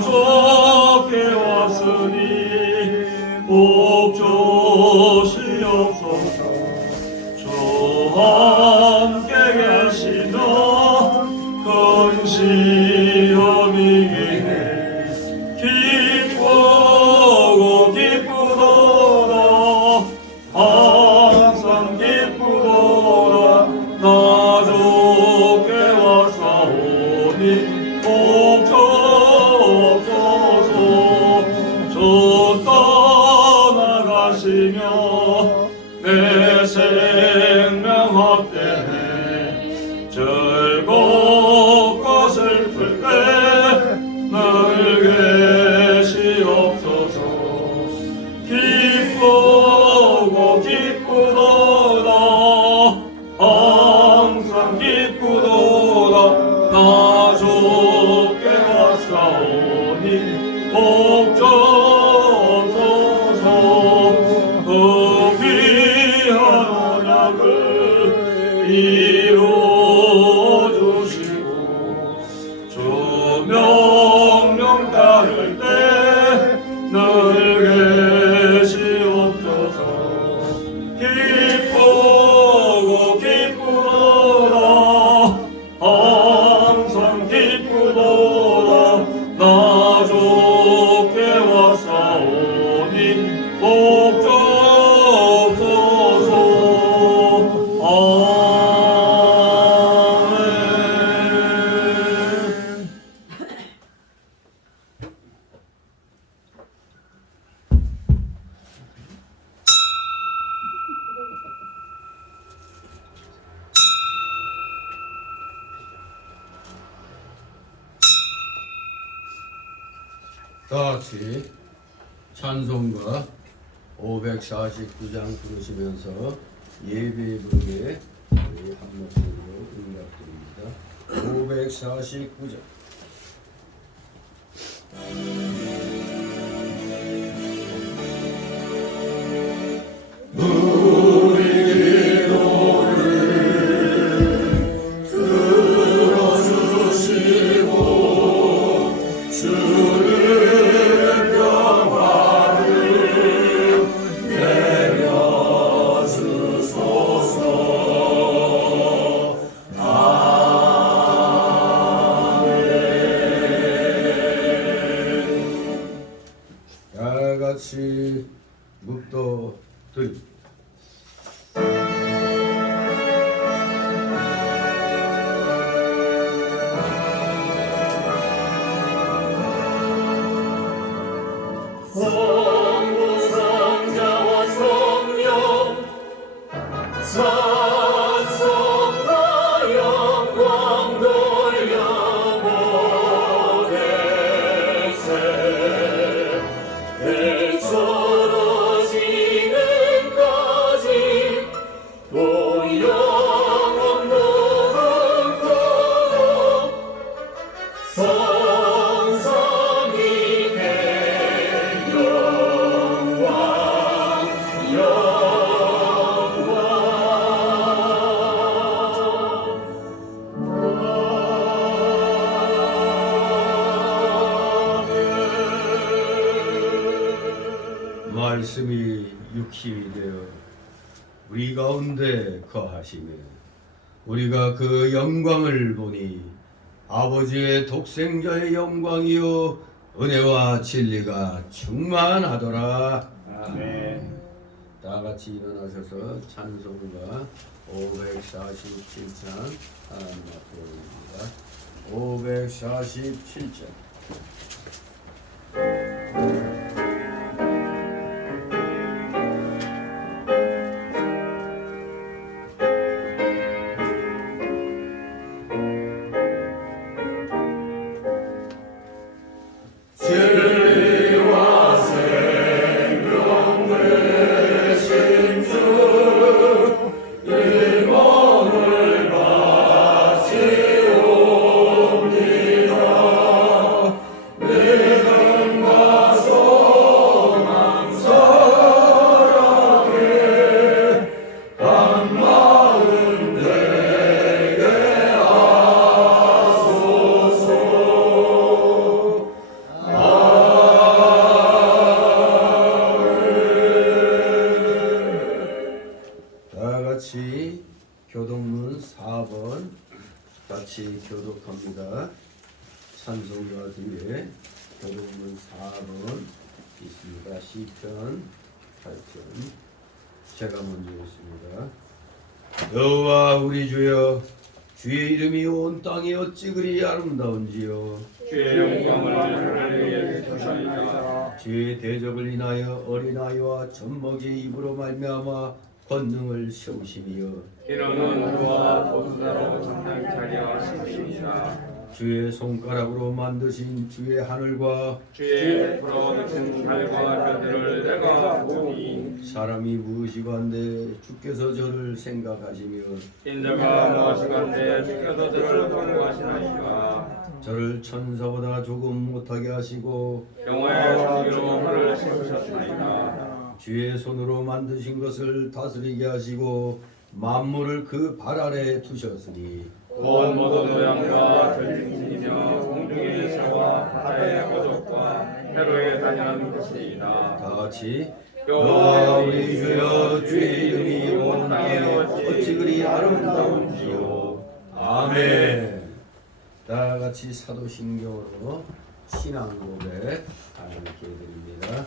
좋게 왔으니 복 주시옵소서. 주와 함께 계시는 근시험이기에 기쁘고 기쁘도다. 항상 기쁘도다. 나 좋게 왔사오니 복 주옵소서. 주 떠나가시며 내 생명 헛되네. 즐겁고 슬플 때 늘 계시옵소서. 기쁘고 기쁘도다. 항상 기쁘도다. 나 좋게 왔사오니 복 주옵소서. 그 귀한 언약을 이루어주시고 주 명령 따를 때 늘 계시옵소서. 기쁘고 기쁘도다. 항상 기쁘도다. 나 좋게 왔사오니 복 주옵소서. 아멘. 다같이 찬송가 549장 부르시면서 예배 부르게 우리 한 목소리로 응답드립니다. 549장. 다같이 묵도 드립니다. 성부 성자와 성령 찬송과 영광 돌려보내세. 대처로 지금까지 또 영원 무궁토록 성삼위의 영광 말씀이 육신이 되어 우리 가운데 거하시며 우리가 그 영광을 보니 아버지의 독생자의 영광이요 은혜와 진리가 충만하더라. 아멘. 다같이 일어나셔서 찬송가 547장 하나님 앞에 올립니다. 547장. 네. 시편 4번 있습니다. 시편 8편 제가 먼저 읽습니다. 여호와 우리 주여, 주의 이름이 온 땅에 어찌 그리 아름다운지요. 주의 영광을 하늘 위에 두셨나이다. 주의 대적을 인하여 어린아이와 젖먹이의 입으로 말미암아 권능을 세우시며 이는 그와 보수자로 장장 자리 하시니이다. 주의 손가락으로 만드신 주의 하늘과 주의 풀어드신 달과 별들을 내가 보니 사람이 무엇이건데 주께서 저를 생각하시며 인자가 무엇이건데 주께서 저를 통과하시나이까. 저를 천사보다 조금 못하게 하시고 영화의 주기로 그를 세우셨나이다. 주의 손으로 만드신 것을 다스리게 하시고 만물을 그 발 아래 두셨으니 온 모든 모양과 들짐승이며 공중의 새와 바다의 어족과 해로에 다니는 것이다. 다 같이 여호와 우리 주여, 주의 이름이 온 땅에 어찌 그리 아름다운지요. 아멘. 다 같이 사도신경으로 신앙 고백 하나님께 드립니다.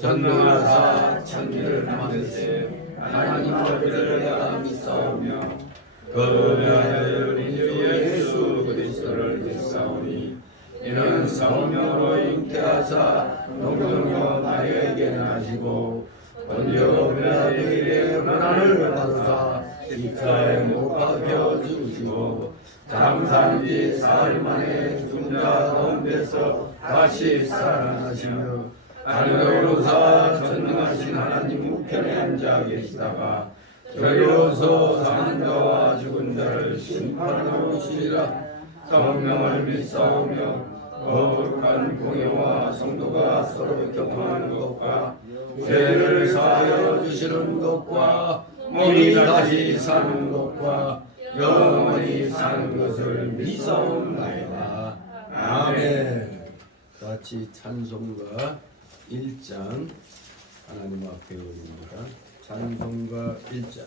전능하사 천지를 만드신 하나님 아버지를 내가 믿사오며 그 아들 우리 주 예수 그리스도를 믿사오니 이는 성령으로 잉태하사 동정녀 마리아에게 나시고 본디오 빌라도에게 고난을 받으사 십자가에 못 박혀 죽으시고 장사한지 사흘 만에 죽은 자 가운데서 다시 살아나시며 하늘에 오르사 전능하신 하나님 우편에 앉아 계시다가 저희로서 사는 자와 죽은 자를 심판하러 오시리라. 성령을 믿사오며 거룩한 공예와 성도가 서로 교통하는 것과 죄를 사하여 주시는 것과 몸이 다시 사는 것과 영원히 사는 것을 믿사옵나이다. 아멘. 같이 찬송가 1장 하나님 앞에 올립니다. 찬송가 1장.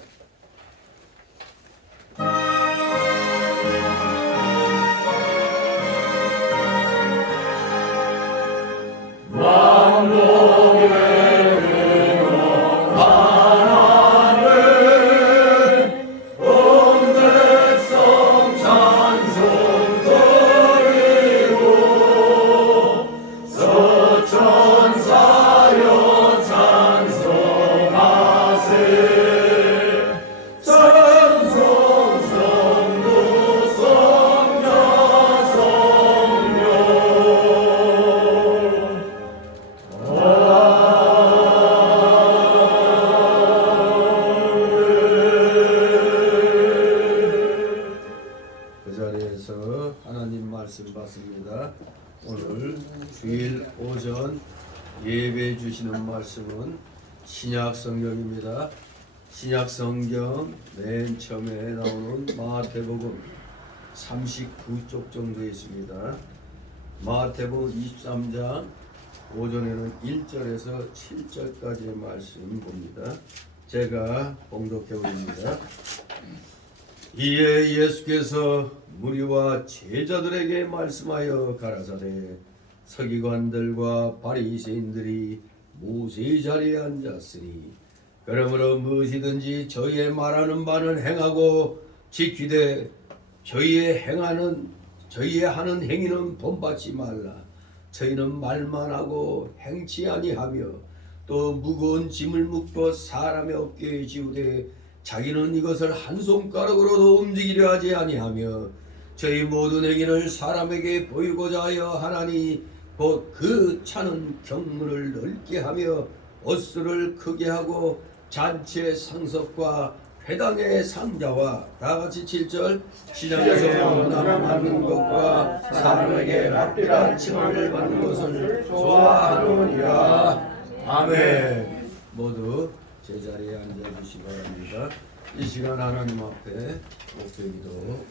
오늘 주일 오전 예배 주시는 말씀은 신약 성경입니다. 신약 성경 맨 처음에 나오는 마태복음 39쪽 정도 있습니다. 마태복음 23장 오전에는 1절에서 7절까지의 말씀 봅니다. 제가 봉독해 올립니다. 이에 예수께서 무리와 제자들에게 말씀하여 가라사대 서기관들과 바리새인들이 모세의 자리에 앉았으니 그러므로 무엇이든지 저희의 말하는 바는 행하고 지키되 저희의 하는 행위는 본받지 말라. 저희는 말만 하고 행치 아니하며 또 무거운 짐을 묶고 사람의 어깨에 지우되 자기는 이것을 한 손가락으로도 움직이려 하지 아니하며 저희 모든 행위를 사람에게 보이고자 하여 하나니 곧 그 차는 경문을 넓게 하며 옷수를 크게 하고 잔치의 상석과 회당의 상자와 다같이 7절 시장에서 문화 받는 것과 사람에게 랍비라 칭함을 받는 것을 좋아하노니라. 아멘. 모두 제자리에 앉아주시기 바랍니다. 이 시간 하나님 앞에 목소리도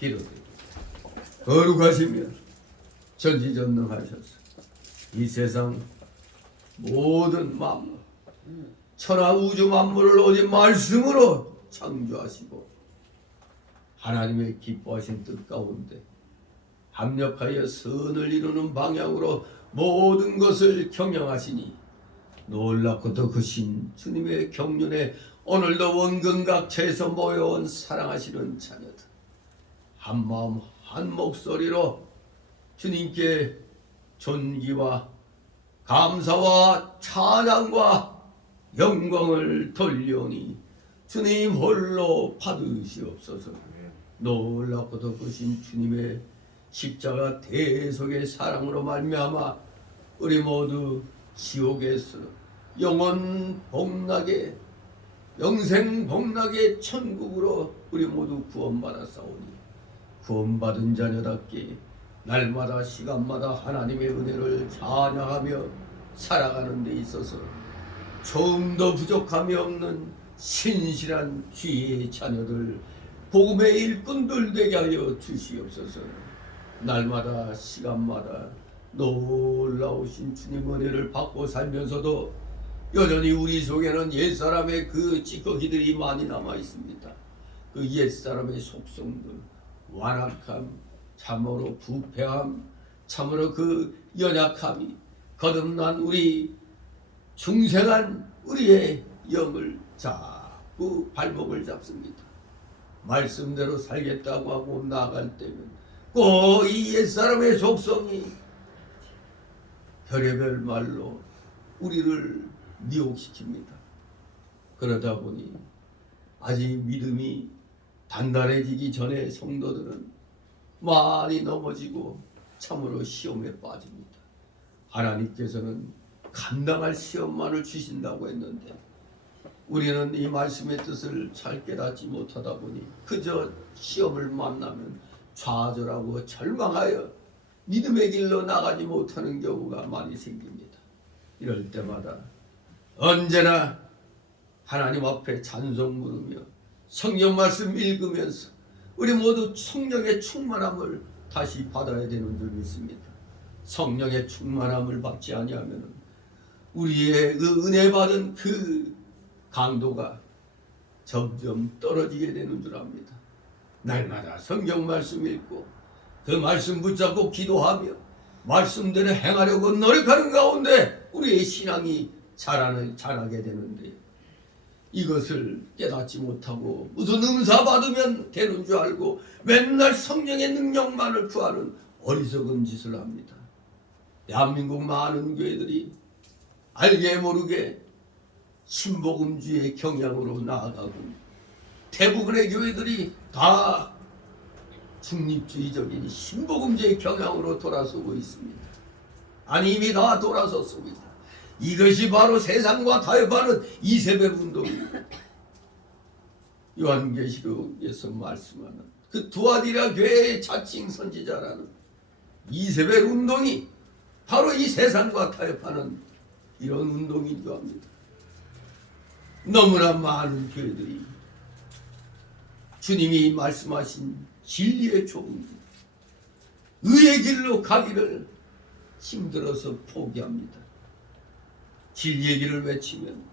기도드립니다. 거룩하시며 전지전능하셔서 이 세상 모든 만물 천하 우주 만물을 오직 말씀으로 창조하시고 하나님의 기뻐하신 뜻 가운데 합력하여 선을 이루는 방향으로 모든 것을 경영하시니 놀랍고도 크신 주님의 경륜에 오늘도 원근각처에서 모여온 사랑하시는 자녀들, 한마음 한 목소리로 주님께 존귀와 감사와 찬양과 영광을 돌려오니 주님 홀로 받으시옵소서. 놀랍고도 크신 주님의 십자가 대속의 사랑으로 말미암아 우리 모두 지옥에서 영원 복락의 영생 복락의 천국으로 우리 모두 구원받았사오니 구원받은 자녀답게 날마다 시간마다 하나님의 은혜를 찬양하며 살아가는 데 있어서 조금도 부족함이 없는 신실한 주의 자녀들, 복음의 일꾼들 되게 하여 주시옵소서. 날마다 시간마다 놀라우신 주님 은혜를 받고 살면서도 여전히 우리 속에는 옛사람의 그 찌꺼기들이 많이 남아 있습니다. 그 옛사람의 속성들, 완악함, 참으로 부패함, 참으로 그 연약함이 거듭난 우리 중생한 우리의 영을 자꾸 발목을 잡습니다. 말씀대로 살겠다고 하고 나아갈 때면 꼭 이 옛사람의 속성이 별의별 말로 우리를 미혹시킵니다. 그러다 보니 아직 믿음이 단단해지기 전에 성도들은 많이 넘어지고 참으로 시험에 빠집니다. 하나님께서는 감당할 시험만을 주신다고 했는데 우리는 이 말씀의 뜻을 잘 깨닫지 못하다 보니 그저 시험을 만나면 좌절하고 절망하여 믿음의 길로 나가지 못하는 경우가 많이 생깁니다. 이럴 때마다 언제나 하나님 앞에 찬송 부르며 성경 말씀 읽으면서 우리 모두 성령의 충만함을 다시 받아야 되는 줄 믿습니다. 성령의 충만함을 받지 아니하면 우리의 그 은혜 받은 그 강도가 점점 떨어지게 되는 줄 압니다. 날마다 성경 말씀 읽고 그 말씀 붙잡고 기도하며 말씀대로 행하려고 노력하는 가운데 우리의 신앙이 자라게 되는데 이것을 깨닫지 못하고 무슨 은사 받으면 되는 줄 알고 맨날 성령의 능력만을 구하는 어리석은 짓을 합니다. 대한민국 많은 교회들이 알게 모르게 신복음주의 경향으로 나아가고 대부분의 교회들이 다 중립주의적인 신복음주의 경향으로 돌아서고 있습니다. 아니 이미 다 돌아섰습니다. 이것이 바로 세상과 타협하는 이세벨 운동입니다. 요한계시록에서 말씀하는 그 두아디라 교회의 자칭 선지자라는 이세벨 운동이 바로 이 세상과 타협하는 이런 운동인 줄 압니다. 너무나 많은 교회들이 주님이 말씀하신 진리의 종, 의의 길로 가기를 힘들어서 포기합니다. 진리의 길을 외치면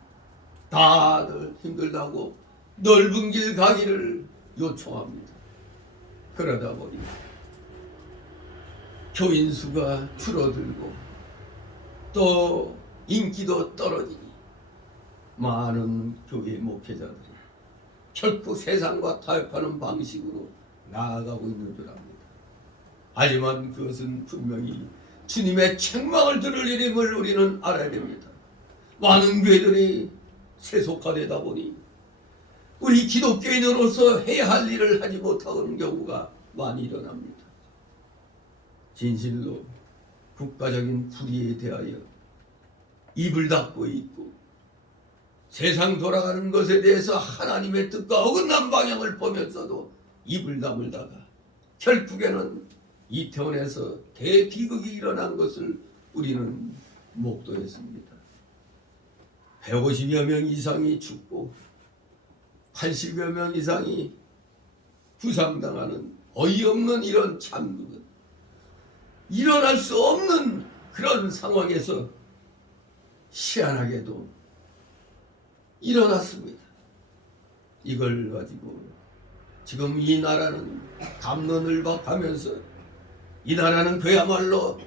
다들 힘들다고 넓은 길 가기를 요청합니다. 그러다 보니 교인 수가 줄어들고 또 인기도 떨어지니 많은 교회 목회자들이 결코 세상과 타협하는 방식으로 나아가고 있는 줄 압니다. 하지만 그것은 분명히 주님의 책망을 들을 일임을 우리는 알아야 됩니다. 많은 교회들이 세속화되다 보니 우리 기독교인으로서 해야 할 일을 하지 못하는 경우가 많이 일어납니다. 진실로 국가적인 불의에 대하여 입을 닫고 있고 세상 돌아가는 것에 대해서 하나님의 뜻과 어긋난 방향을 보면서도 입을 다물다가 결국에는 이태원에서 대비극이 일어난 것을 우리는 목도했습니다. 150여 명 이상이 죽고 80여 명 이상이 부상당하는 어이없는 이런 참극은 일어날 수 없는 그런 상황에서 희한하게도 일어났습니다. 이걸 가지고 지금 이 나라는 갑론을박하면서 이 나라는 그야말로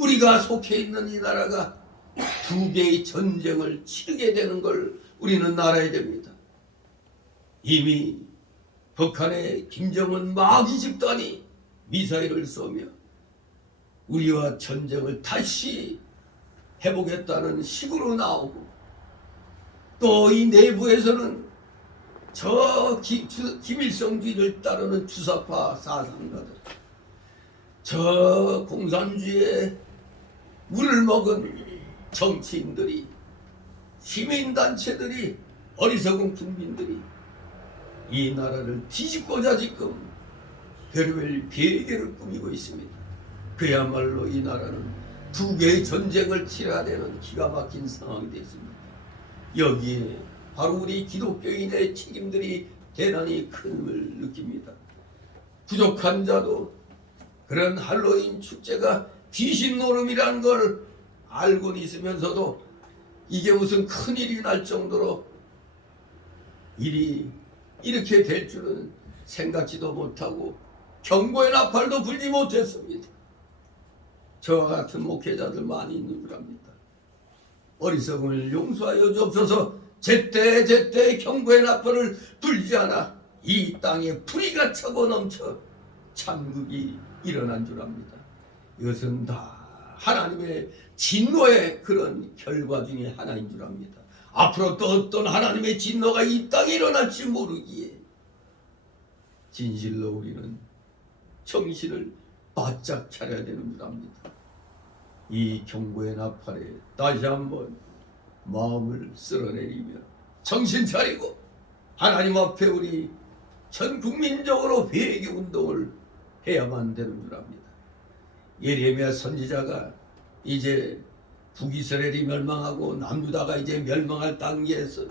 우리가 속해 있는 이 나라가 두 개의 전쟁을 치르게 되는 걸 우리는 알아야 됩니다. 이미 북한의 김정은 마귀 집단이 미사일을 쏘며 우리와 전쟁을 다시 해보겠다는 식으로 나오고, 또 이 내부에서는 저 김일성주의를 따르는 주사파 사상가들, 저 공산주의에 물을 먹은 정치인들이, 시민단체들이, 어리석은 국민들이 이 나라를 뒤집고자 지금 별의별 계획을 꾸미고 있습니다. 그야말로 이 나라는 두 개의 전쟁을 치러야 되는 기가 막힌 상황이 됐습니다. 여기에 바로 우리 기독교인의 책임들이 대단히 큰 힘을 느낍니다. 부족한 자도 그런 할로윈 축제가 귀신 노름이라는 걸 알고 있으면서도 이게 무슨 큰일이 날 정도로 일이 이렇게 될 줄은 생각지도 못하고 경고의 나팔도 불지 못했습니다. 저와 같은 목회자들 많이 있는 줄 압니다. 어리석음을 용서하여 주옵소서. 제때 경고의 나팔을 불지 않아 이 땅에 불의가 차고 넘쳐 참극이 일어난 줄 압니다. 이것은 다 하나님의 진노의 그런 결과 중에 하나인 줄 압니다. 앞으로 또 어떤 하나님의 진노가 이 땅에 일어날지 모르기에 진실로 우리는 정신을 바짝 차려야 되는 줄 압니다. 이 경고의 나팔에 다시 한번 마음을 쓸어내리며 정신 차리고 하나님 앞에 우리 전 국민적으로 회개 운동을 해야만 되는 줄 압니다. 예레미야 선지자가 이제 북이스라엘이 멸망하고 남유다가 이제 멸망할 단계에서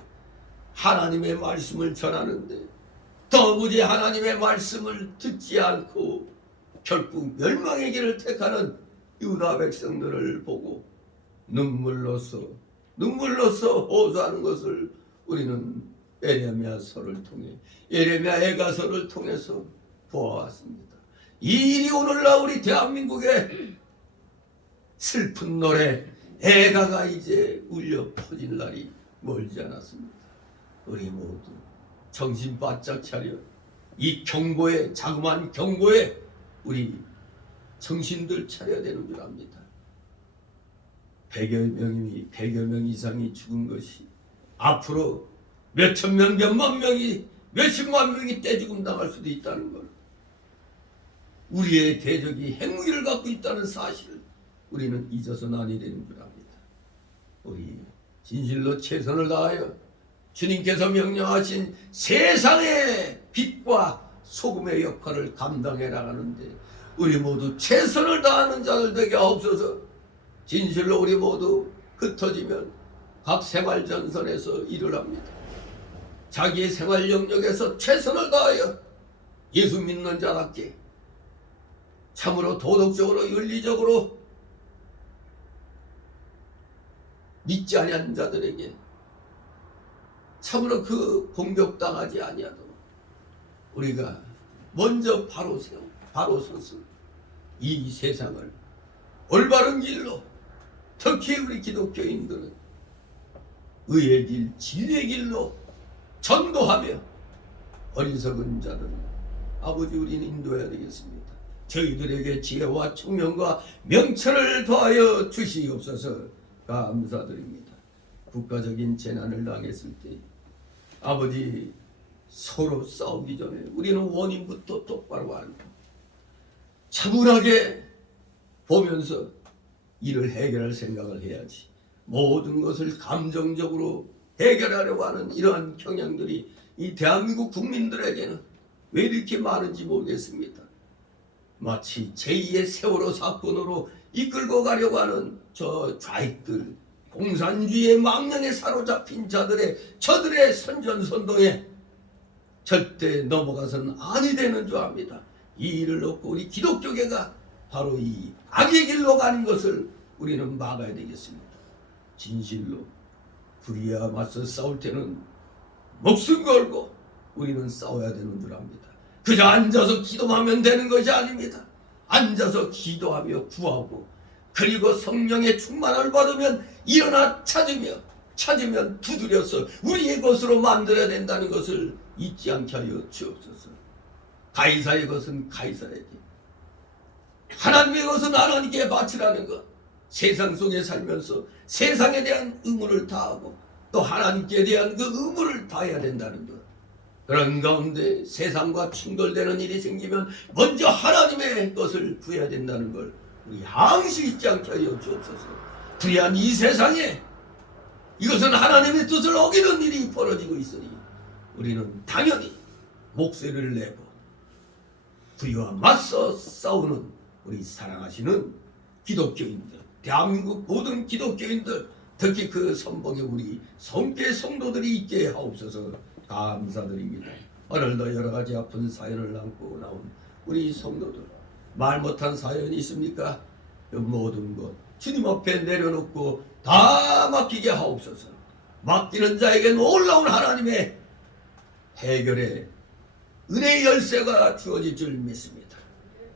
하나님의 말씀을 전하는데, 도무지 하나님의 말씀을 듣지 않고 결국 멸망의 길을 택하는 유다 백성들을 보고 눈물로써 호소하는 것을 우리는 예레미야서를 통해, 예레미야 애가서를 통해서 보아왔습니다. 이 일이 오늘날 우리 대한민국의 슬픈 노래 애가가 이제 울려 퍼질 날이 멀지 않았습니다. 우리 모두 정신 바짝 차려 이 경고에, 자그마한 경고에 우리 정신들 차려야 되는 줄 압니다. 100여 명 이상이 죽은 것이 앞으로 몇천 명, 몇만 명이, 몇십만 명이 떼죽음 당할 수도 있다는 걸, 우리의 대적이 핵무기를 갖고 있다는 사실을 우리는 잊어서는 아니 되는 줄 압니다. 우리 진실로 최선을 다하여 주님께서 명령하신 세상의 빛과 소금의 역할을 감당해 나가는데 우리 모두 최선을 다하는 자들 되게 하옵소서. 진실로 우리 모두 흩어지면 각 생활 전선에서 일을 합니다. 자기의 생활 영역에서 최선을 다하여 예수 믿는 자답게 참으로 도덕적으로 윤리적으로 믿지 아니하는 자들에게 참으로 그 공격당하지 아니하도록 우리가 먼저 바로 서서 이 세상을 올바른 길로, 특히 우리 기독교인들은 의의 길, 진리의 길로 전도하며 어리석은 자들은 아버지 우리는 인도해야 되겠습니다. 저희들에게 지혜와 총명과 명철을 더하여 주시옵소서. 감사드립니다. 국가적인 재난을 당했을 때 아버지 서로 싸우기 전에 우리는 원인부터 똑바로 알고 차분하게 보면서 이를 해결할 생각을 해야지, 모든 것을 감정적으로 해결하려고 하는 이러한 경향들이 이 대한민국 국민들에게는 왜 이렇게 많은지 모르겠습니다. 마치 제2의 세월호 사건으로 이끌고 가려고 하는 저 좌익들, 공산주의의 망령에 사로잡힌 저들의 선전선동에 절대 넘어가서는 아니 되는 줄 압니다. 이 일을 놓고 우리 기독교계가 바로 이 악의 길로 가는 것을 우리는 막아야 되겠습니다. 진실로 불의와 맞서 싸울 때는 목숨 걸고 우리는 싸워야 되는 줄 압니다. 그저 앉아서 기도하면 되는 것이 아닙니다. 앉아서 기도하며 구하고 그리고 성령의 충만을 받으면 일어나 찾으면 두드려서 우리의 것으로 만들어야 된다는 것을 잊지 않게 하여 주옵소서. 가이사의 것은 가이사에게, 하나님의 것은 하나님께 바치라는 것. 세상 속에 살면서 세상에 대한 의무를 다하고 또 하나님께 대한 그 의무를 다해야 된다는 것. 그런 가운데 세상과 충돌되는 일이 생기면 먼저 하나님의 것을 구해야 된다는 걸 우리 항시 잊지 않게 하여 주옵소서. 불의한 이 세상에 이것은 하나님의 뜻을 어기는 일이 벌어지고 있으니 우리는 당연히 목소리를 내고 불의와 맞서 싸우는 우리 사랑하시는 기독교인들, 대한민국 모든 기독교인들, 특히 그 선봉에 우리 성계 성도들이 있게 하옵소서. 감사드립니다. 오늘도 여러 가지 아픈 사연을 안고 나온 우리 성도들, 말 못한 사연이 있습니까? 그 모든 것 주님 앞에 내려놓고 다 맡기게 하옵소서. 맡기는 자에게 놀라운 하나님의 해결의 은혜의 열쇠가 주어질 줄 믿습니다.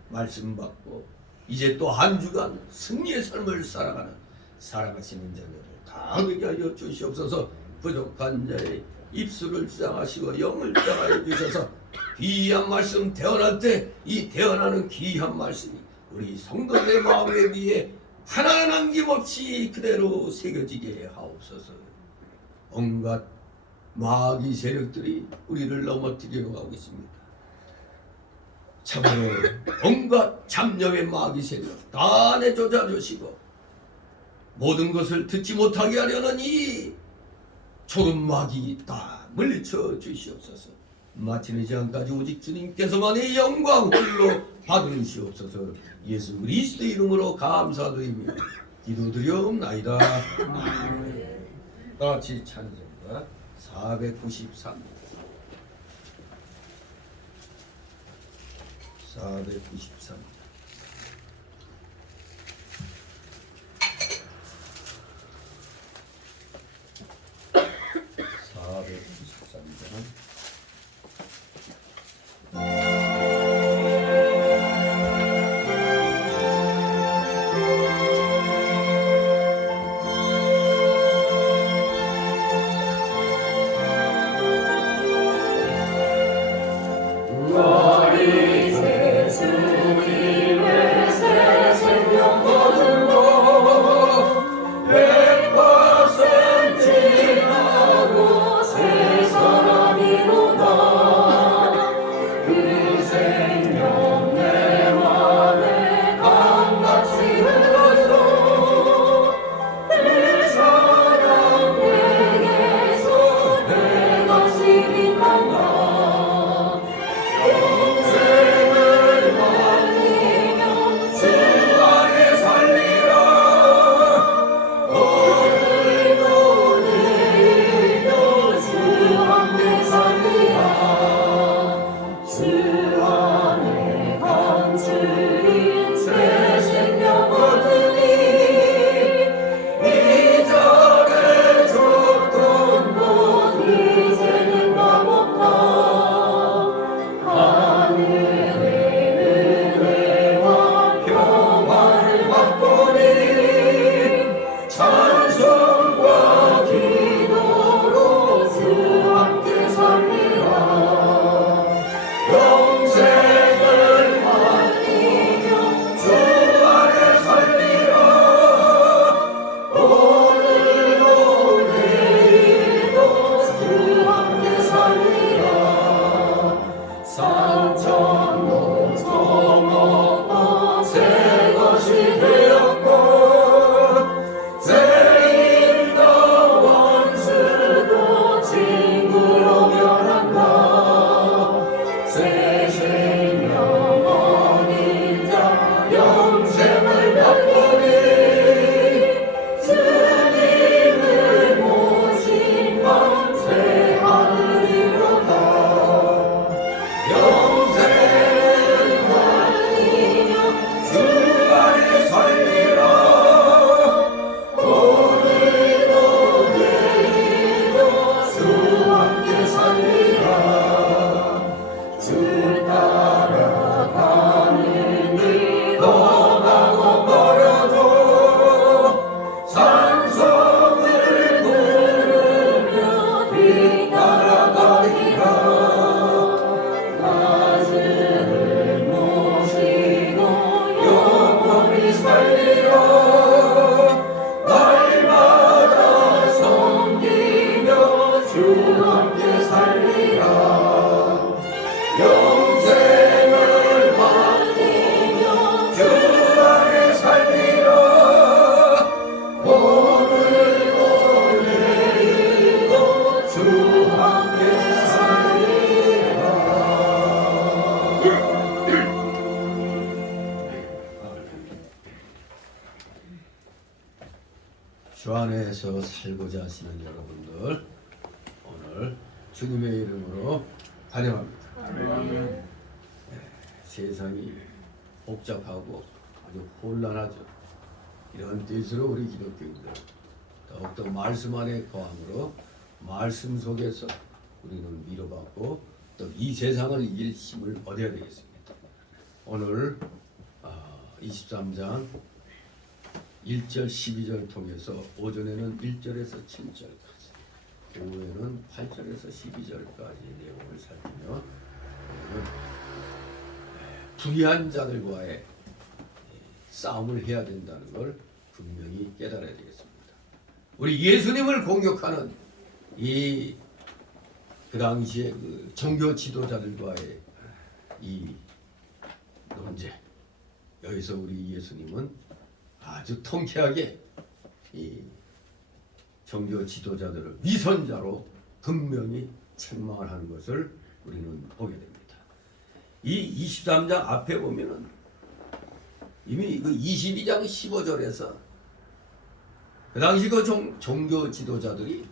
말씀 받고 이제 또 한 주간 승리의 삶을 살아가는 사랑하시는 자녀를 다 되게 하여 주시옵소서. 부족한 자의 입술을 주장하시고 영을 주장하여 주셔서 귀한 말씀 태어날 때 이 태어나는 귀한 말씀이 우리 성도들의 마음에 위에 하나 남김없이 그대로 새겨지게 하옵소서. 온갖 마귀 세력들이 우리를 넘어뜨리려고 하고 있습니다. 참으로 온갖 잡념의 마귀 세력 다 내쫓아 주시고 모든 것을 듣지 못하게 하려는 이 초름 마귀 다 물리쳐 주시옵소서. 마치는 시간까지 오직 주님께서만의 영광 홀로 받으시옵소서. 예수 그리스도의 이름으로 감사드리며 기도드리옵나이다. 다 같이 찬송가 493 493 493장 우리 세상이 주 안에서 살고자 하시는 여러분들 오늘 주님의 이름으로 환영합니다. 아멘. 세상이 복잡하고 아주 혼란하죠. 이런 때일수록 우리 기독교인들 더욱더 말씀 안에 거함으로 말씀 속에서 우리는 위로받고 또 이 세상을 이길 힘을 얻어야 되겠습니다. 오늘 23장 1절 12절 통해서 오전에는 1절에서 7절까지 오후에는 8절에서 12절까지 내용을 살피며 오늘은 불의한 자들과의 싸움을 해야 된다는 걸 분명히 깨달아야 되겠습니다. 우리 예수님을 공격하는 그 당시에 그 종교 지도자들과의 이 논쟁, 여기서 우리 예수님은 아주 통쾌하게 이 종교 지도자들을 위선자로 분명히 책망을 하는 것을 우리는 보게 됩니다. 이 23장 앞에 보면은 이미 그 22장 15절에서 그 당시 그 종교 지도자들이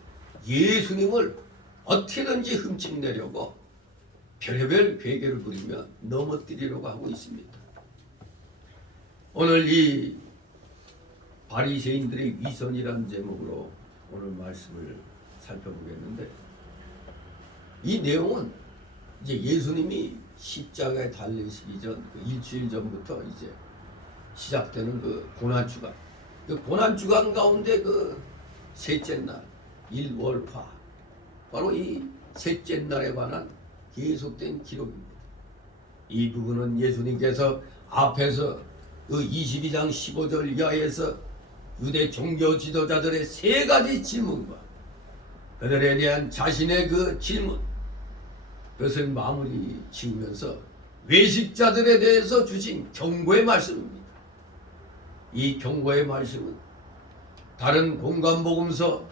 예수님을 어떻게든지 흠집내려고 별의별 괴계를 부리며 넘어뜨리려고 하고 있습니다. 오늘 이 바리새인들의 위선이라는 제목으로 오늘 말씀을 살펴보겠는데 이 내용은 이제 예수님이 십자가에 달리시기 전 그 일주일 전부터 이제 시작되는 그 고난주간, 그 고난주간 가운데 그 셋째 날 일월화, 바로 이 셋째 날에 관한 계속된 기록입니다. 이 부분은 예수님께서 앞에서 그 22장 15절 이하에서 유대 종교 지도자들의 세 가지 질문과 그들에 대한 자신의 그 질문, 그것을 마무리 지으면서 외식자들에 대해서 주신 경고의 말씀입니다. 이 경고의 말씀은 다른 공관복음서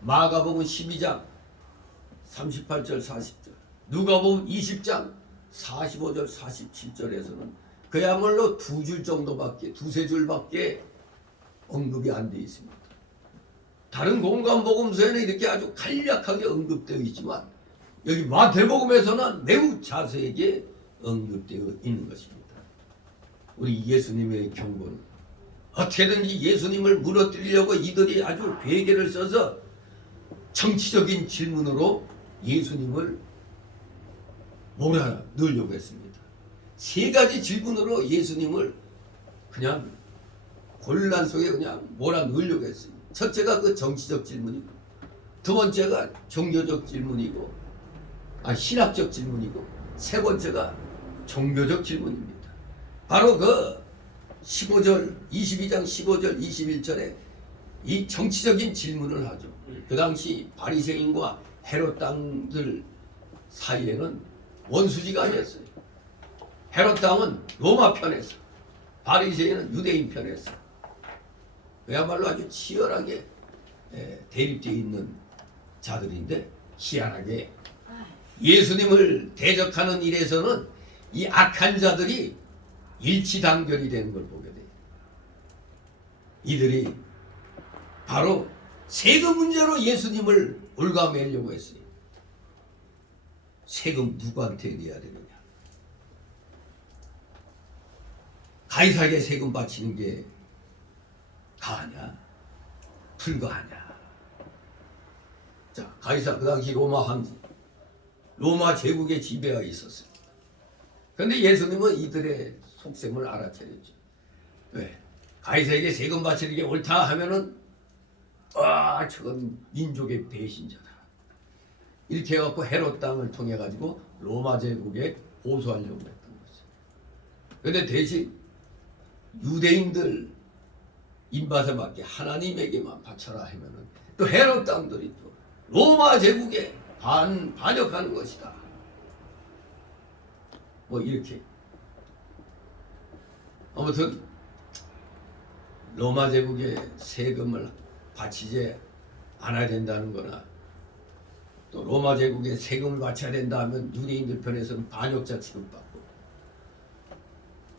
마가복음 12장 38절 40절, 누가복음 20장 45절 47절에서는 그야말로 두세 줄밖에 언급이 안 되어 있습니다. 다른 공관복음서에는 이렇게 아주 간략하게 언급되어 있지만 여기 마태복음에서는 매우 자세하게 언급되어 있는 것입니다. 우리 예수님의 경고는 어떻게든지 예수님을 무너뜨리려고 이들이 아주 괴계를 써서 정치적인 질문으로 예수님을 몰아넣으려고 했습니다. 세 가지 질문으로 예수님을 그냥 곤란 속에 그냥 몰아넣으려고 했습니다. 첫째가 그 정치적 질문이고, 두 번째가 종교적 질문이고, 신학적 질문이고, 세 번째가 종교적 질문입니다. 바로 그 15절, 22장 15절, 21절에 이 정치적인 질문을 하죠. 그 당시 바리새인과 헤롯 땅들 사이에는 원수지가 아니었어요. 헤롯 땅은 로마 편에서, 바리새인은 유대인 편에서 그야말로 아주 치열하게 대립되어 있는 자들인데, 희한하게 예수님을 대적하는 일에서는 이 악한 자들이 일치단결이 되는 걸 보게 돼요. 이들이 바로 세금 문제로 예수님을 올가매려고 했어요. 세금 누구한테 내야 되느냐? 가이사에게 세금 바치는 게 가하냐? 불가하냐? 자, 가이사 그 당시 로마 황제, 로마 제국의 지배하에 있었어요. 그런데 예수님은 이들의 속셈을 알아차렸죠. 왜? 가이사에게 세금 바치는 게 옳다 하면은 저건 민족의 배신자다. 이렇게 해갖고 헤롯 땅을 통해 가지고 로마 제국에 고소하려고 했던 거죠. 그런데 대신 유대인들 입맛에 맞게 하나님에게만 바쳐라 하면은 또 헤롯 땅들이 또 로마 제국에 반역하는 것이다. 뭐 이렇게. 아무튼 로마 제국에 세금을 바치지 않아야 된다는 거나, 또 로마 제국에 세금을 바쳐야 된다 하면 유대인들 편에서는 반역자 취급받고,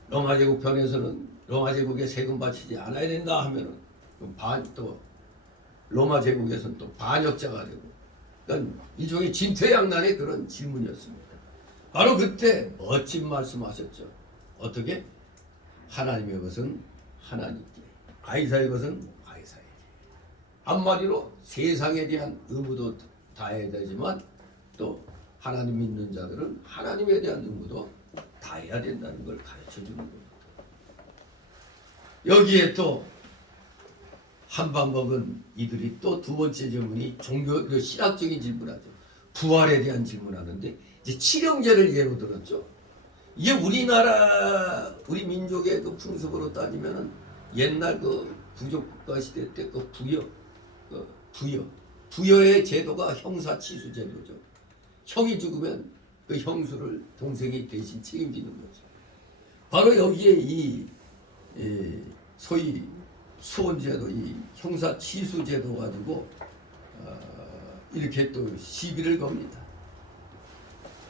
로마 제국 편에서는 로마 제국에 세금 바치지 않아야 된다 하면은 또 로마 제국에서는 또 반역자가 되고, 그러니까 일종의 진퇴양난의 그런 질문이었습니다. 바로 그때 멋진 말씀하셨죠. 어떻게? 하나님의 것은 하나님께, 가이사의 것은 가이사에게. 한마디로 세상에 대한 의무도 다해야 되지만 또 하나님 믿는 자들은 하나님에 대한 의무도 다해야 된다는 걸 가르쳐주는 겁니다. 여기에 또 한 방법은 이들이 또 두 번째 질문이 종교 신학적인 질문하죠. 부활에 대한 질문하는데 이제 칠형제를 예로 들었죠. 이게 우리나라 우리 민족의 그 풍습으로 따지면은 옛날 그 부족국가 시대 때 그 부여의 제도가 형사치수 제도죠. 형이 죽으면 그 형수를 동생이 대신 책임지는 거죠. 바로 여기에 이 소위 수원제도, 이 형사치수제도 가지고 이렇게 또 시비를 겁니다.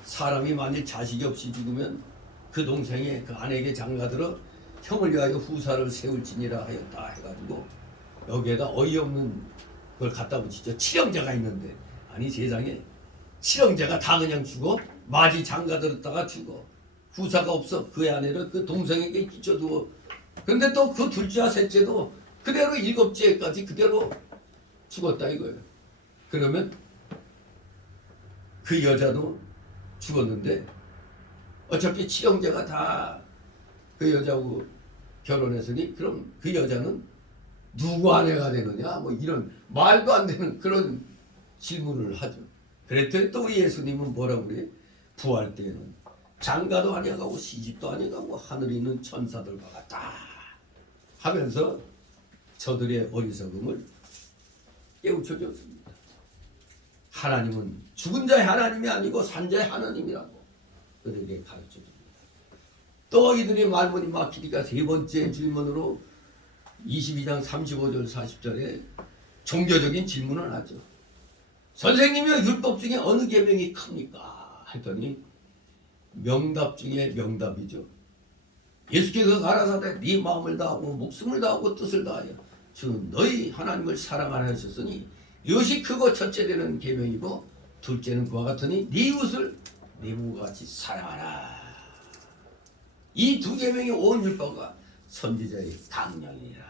사람이 만일 자식이 없이 죽으면 그 동생의 그 아내에게 장가들어 형을 위하여 후사를 세울지니라 하였다 해가지고 여기에다 어이없는 걸 갖다 붙이죠. 칠형제가 있는데, 아니 세상에 칠형제가 다 그냥 죽어? 마지 장가들었다가 죽어. 후사가 없어. 그의 아내를 그 동생에게 끼쳐두어. 근데 또 그 둘째와 셋째도 그대로 일곱째까지 그대로 죽었다 이거예요. 그러면 그 여자도 죽었는데 어차피 칠형제가 다 그 여자하고 결혼했으니 그럼 그 여자는 누구 아내가 되느냐, 뭐 이런 말도 안 되는 그런 질문을 하죠. 그랬더니 또 우리 예수님은 뭐라고 그래? 부활 때에는 장가도 아니가고 시집도 아니가고 하늘에 있는 천사들과 같다 하면서 저들의 어리석음을 깨우쳐 줬습니다. 하나님은 죽은 자의 하나님이 아니고 산 자의 하나님이라고 그들에게 가르쳐 줍니다. 또 이들이 말문이 막히니까 세 번째 질문으로 22장 35절 40절에 종교적인 질문을 하죠. 선생님이 율법 중에 어느 계명이 큽니까? 했더니 명답 중에 명답이죠. 예수께서 가라사대 네 마음을 다하고 목숨을 다하고 뜻을 다하여 주 너희 하나님을 사랑하라 하셨으니 이것이 크고 첫째 되는 계명이고 둘째는 그와 같으니 네 이웃을 네 몸과 같이 사랑하라. 이 두 계명이 온 율법과 선지자의 강령이라.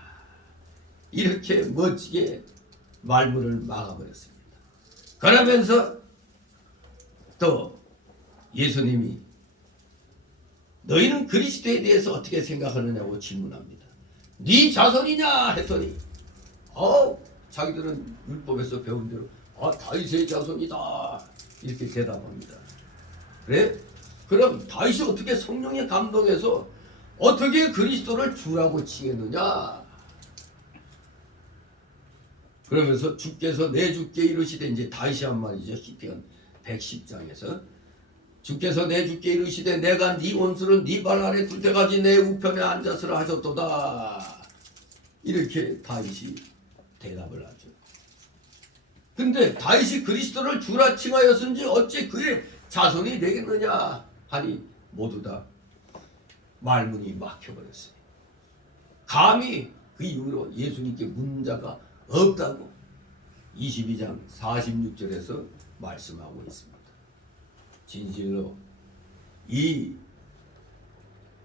이렇게 멋지게 말문을 막아버렸습니다. 그러면서 또 예수님이 너희는 그리스도에 대해서 어떻게 생각하느냐고 질문합니다. 네 자손이냐 했더니 자기들은 율법에서 배운 대로 다윗의 자손이다 이렇게 대답합니다. 그래? 그럼 다윗이 어떻게 성령에 감동해서 어떻게 그리스도를 주라고 칭했느냐? 그러면서 주께서 내 주께 이르시되, 이제 다윗이 한 말이죠. 시편 110장에서 주께서 내 주께 이르시되 내가 네 원수를 네 발 아래 둘 때까지 내 우편에 앉았으라 하셨도다. 이렇게 다윗이 대답을 하죠. 근데 다윗이 그리스도를 주라 칭하였은지 어찌 그의 자손이 되겠느냐 하니 모두 다 말문이 막혀버렸어요. 감히 그 이후로 예수님께 묻는 자가 없다고 22장 46절에서 말씀하고 있습니다. 진실로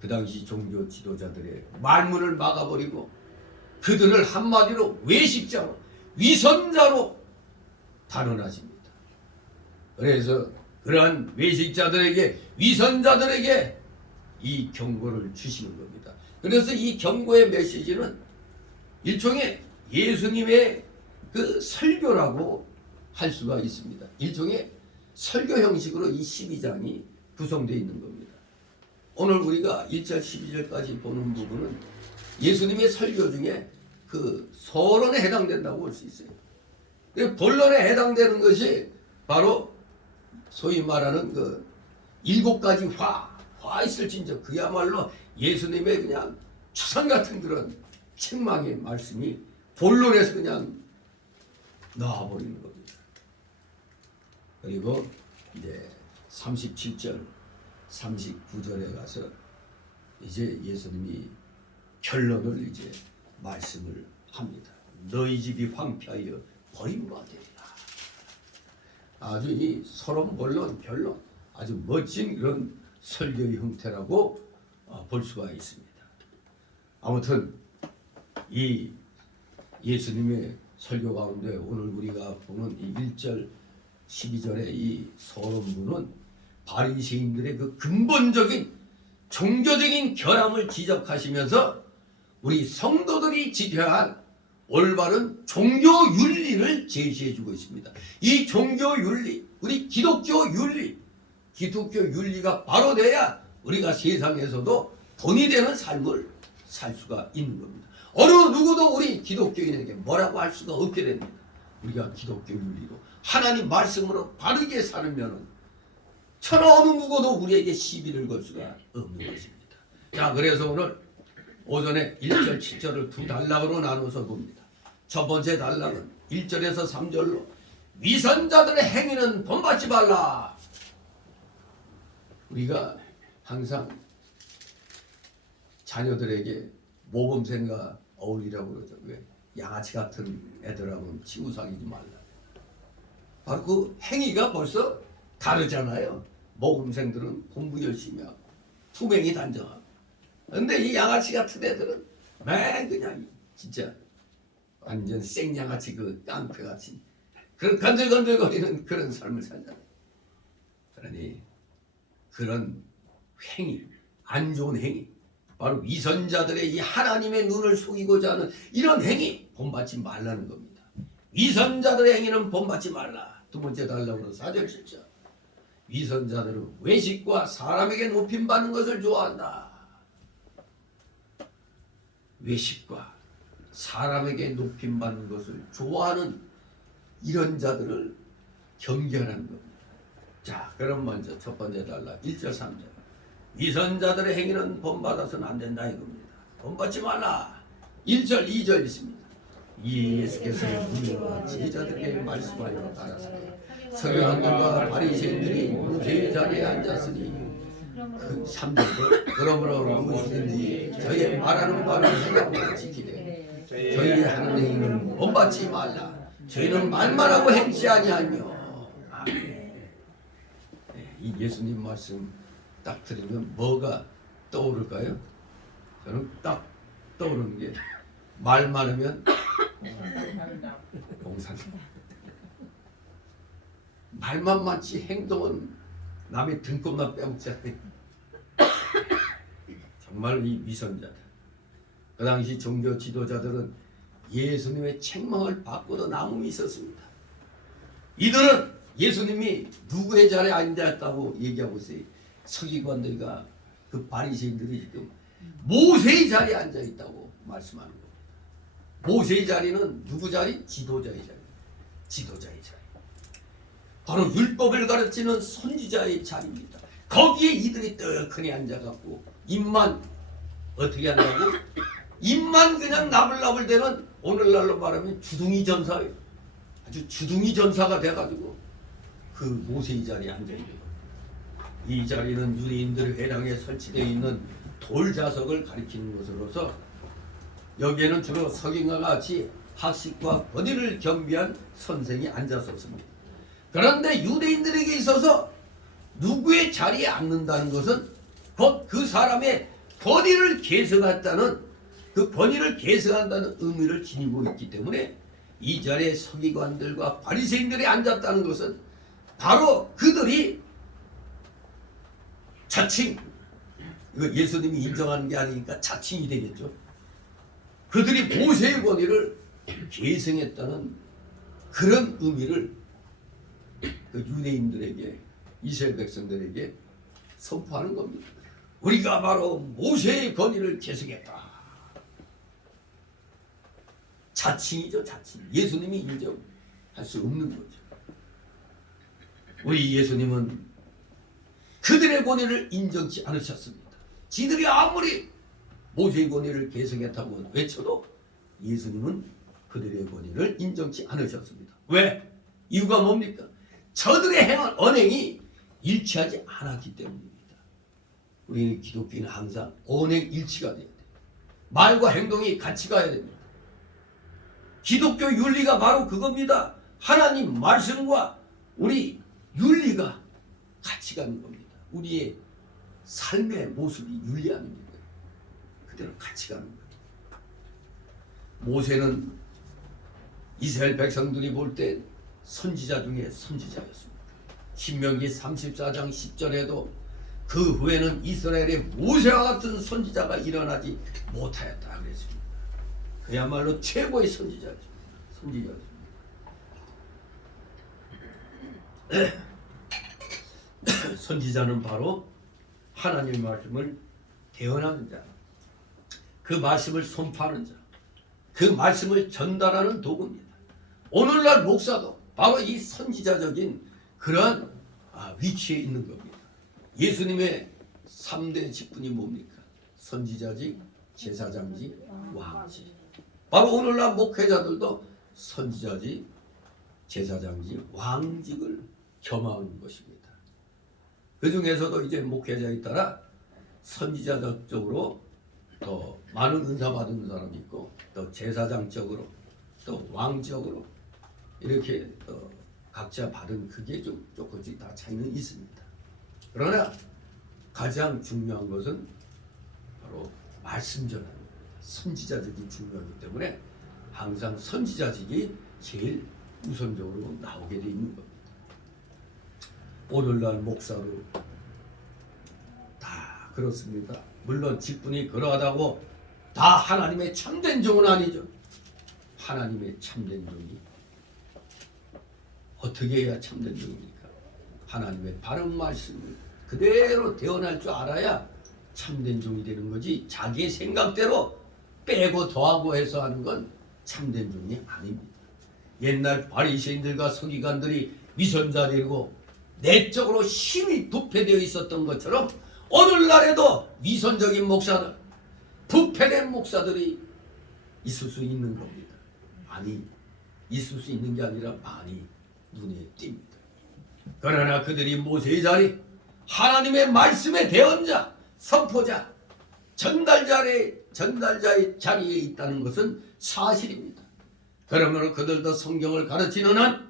그 당시 종교 지도자들의 말문을 막아버리고 그들을 한마디로 외식자로, 위선자로 단언하십니다. 그래서 그러한 외식자들에게, 위선자들에게 이 경고를 주시는 겁니다. 그래서 이 경고의 메시지는 일종의 예수님의 그 설교라고 할 수가 있습니다. 일종의 설교 형식으로 이 12장이 구성되어 있는 겁니다. 오늘 우리가 1절 12절까지 보는 부분은 예수님의 설교 중에 그 서론에 해당된다고 볼 수 있어요. 본론에 해당되는 것이 바로 소위 말하는 그 7가지 화 있을진저, 그야말로 예수님의 그냥 추상 같은 그런 책망의 말씀이 본론에서 그냥 나와버리는 겁니다. 그리고 이제 37절 39절에 가서 이제 예수님이 결론을 이제 말씀을 합니다. 너희 집이 황폐하여 버림받으리라. 아주 이 서론 본론 결론 아주 멋진 그런 설교의 형태라고 볼 수가 있습니다. 아무튼 이 예수님의 설교 가운데 오늘 우리가 보는 이 1절 12절의 이 서론부는 바리새인들의 그 근본적인 종교적인 결함을 지적하시면서 우리 성도들이 지켜야 할 올바른 종교 윤리를 제시해주고 있습니다. 이 종교 윤리, 우리 기독교 윤리가 바로 돼야 우리가 세상에서도 돈이 되는 삶을 살 수가 있는 겁니다. 어느 누구도 우리 기독교인에게 뭐라고 할 수가 없게 됩니다. 우리가 기독교 윤리로 하나님 말씀으로 바르게 살면은 천하 어느 누구도 우리에게 시비를 걸 수가 없는 것입니다. 자, 그래서 오늘 오전에 1절, 7절을 두 단락으로 나눠서 봅니다. 첫 번째 단락은 1절에서 3절로 위선자들의 행위는 본받지 말라. 우리가 항상 자녀들에게 모범생과 어울리라고 그러죠. 왜? 양아치 같은 애들하고는 친구 사귀지 말라. 바로 그 행위가 벌써 다르잖아요. 모범생들은 공부 열심히 하고 투명히 단정하고, 근데 이 양아치 같은 애들은 맨 그냥 진짜 완전 생양아치 그 깡패같이 그런 건들건들거리는 그런 삶을 살잖아요. 그러니 그런 행위, 안 좋은 행위, 바로 위선자들의 이 하나님의 눈을 속이고자 하는 이런 행위 본받지 말라는 겁니다. 위선자들의 행위는 본받지 말라. 두 번째 달라고 4절 7절. 위선자들은 외식과 사람에게 높임받는 것을 좋아한다. 외식과 사람에게 높임받는 것을 좋아하는 이런 자들을 경계하는 겁니다. 자, 그럼 먼저 첫 번째 단락 1절 3절. 위선자들의 행위는 본받아서는 안 된다 이겁니다. 본받지 말라. 1절 2절 있습니다. 예수께서 우리와 제자들에게 말씀하여 가라사대 서기관들과 바리새인들이 모세의 자리에 앉았으니 그 3절 그러므로 무엇이든지 저희 말하는 바를 행하고 지키되 저희 하는 행위는 본받지 말라. 저희는 말만 하고 행치 아니하며. 이 예수님 말씀 딱 들으면 뭐가 떠오를까요? 저는 딱 떠오르는 게 말 많으면 공산당. 말만 많지 행동은 남의 등급만 빼먹잖아요. 정말 이 위선자들. 그 당시 종교 지도자들은 예수님의 책망을 받고도 남음이 있었습니다. 이들은 예수님이 누구의 자리에 앉았다고 얘기하고 있어요. 서기관들과 그 바리새인들이 지금 모세의 자리에 앉아 있다고 말씀하는 겁니다. 모세의 자리는 누구 자리? 지도자의 자리. 지도자의 자리. 바로 율법을 가르치는 선지자의 자리입니다. 거기에 이들이 떡하니 앉아갖고 입만 어떻게 한다고? 입만 그냥 나불나불대는 오늘날로 말하면 주둥이 전사예요. 아주 주둥이 전사가 돼가지고 그 모세의 자리에 앉아있는 거예요. 이 자리는 유대인들 회당에 설치되어 있는 돌자석을 가리키는 것으로서 여기에는 주로 서기관과 같이 학식과 권위를 겸비한 선생이 앉았었습니다. 그런데 유대인들에게 있어서 누구의 자리에 앉는다는 것은 곧 그 사람의 권위를 계승한다는 그 권위를 계승한다는 의미를 지니고 있기 때문에 이 자리에 서기관들과 바리새인들이 앉았다는 것은 바로 그들이 자칭, 이거 예수님이 인정하는 게 아니니까 자칭이 되겠죠. 그들이 모세의 권위를 계승했다는 그런 의미를 그 유대인들에게, 이스라엘 백성들에게 선포하는 겁니다. 우리가 바로 모세의 권위를 계승했다. 자칭이죠, 자칭. 예수님이 인정할 수 없는 거죠. 우리 예수님은 그들의 권위를 인정치 않으셨습니다. 지들이 아무리 모세의 권위를 계승했다고 외쳐도 예수님은 그들의 권위를 인정치 않으셨습니다. 왜? 이유가 뭡니까? 저들의 행한 언행이 일치하지 않았기 때문입니다. 우리는 기독교인은 항상 언행 일치가 돼야 돼요. 말과 행동이 같이 가야 됩니다. 기독교 윤리가 바로 그겁니다. 하나님 말씀과 우리 윤리가 같이 가는 겁니다. 우리의 삶의 모습이 윤리하는 거예요. 그대로 같이 가는 거예요. 모세는 이스라엘 백성들이 볼 때 선지자 중에 선지자였습니다. 신명기 34장 10절에도 그 후에는 이스라엘의 모세와 같은 선지자가 일어나지 못하였다 그랬습니다. 그야말로 최고의 선지자였습니다. 선지자는 바로 하나님의 말씀을 대언하는 자, 그 말씀을 선포하는 자, 그 말씀을 전달하는 도구입니다. 오늘날 목사도 바로 이 선지자적인 그러한 위치에 있는 겁니다. 예수님의 3대 직분이 뭡니까? 선지자직, 제사장직, 왕직. 바로 오늘날 목회자들도 선지자직, 제사장직, 왕직을 겸하는 것입니다. 그 중에서도 이제 목회자에 따라 선지자적으로 더 많은 은사 받은 사람이 있고, 또 제사장적으로, 또 왕적으로 이렇게 각자 받은 그게 좀 조금씩 다 차이는 있습니다. 그러나 가장 중요한 것은 바로 말씀 전하는 겁니다. 선지자직이 중요하기 때문에 항상 선지자직이 제일 우선적으로 나오게 돼 있는 겁니다. 오늘날 목사도 다 그렇습니다. 물론 직분이 그러하다고 다 하나님의 참된 종은 아니죠. 하나님의 참된 종이 어떻게 해야 참된 종입니까? 하나님의 바른 말씀을 그대로 대언할 줄 알아야 참된 종이 되는 거지, 자기의 생각대로 빼고 더하고 해서 하는 건 참된 종이 아닙니다. 옛날 바리새인들과 서기관들이 위선자 되고 내적으로 힘이 부패되어 있었던 것처럼 오늘날에도 위선적인 목사들, 부패된 목사들이 있을 수 있는 겁니다. 많이 있을 수 있는 게 아니라 많이 눈에 띕니다. 그러나 그들이 모세의 자리, 하나님의 말씀의 대언자, 선포자, 전달자의 자리에 있다는 것은 사실입니다. 그러므로 그들도 성경을 가르치는 한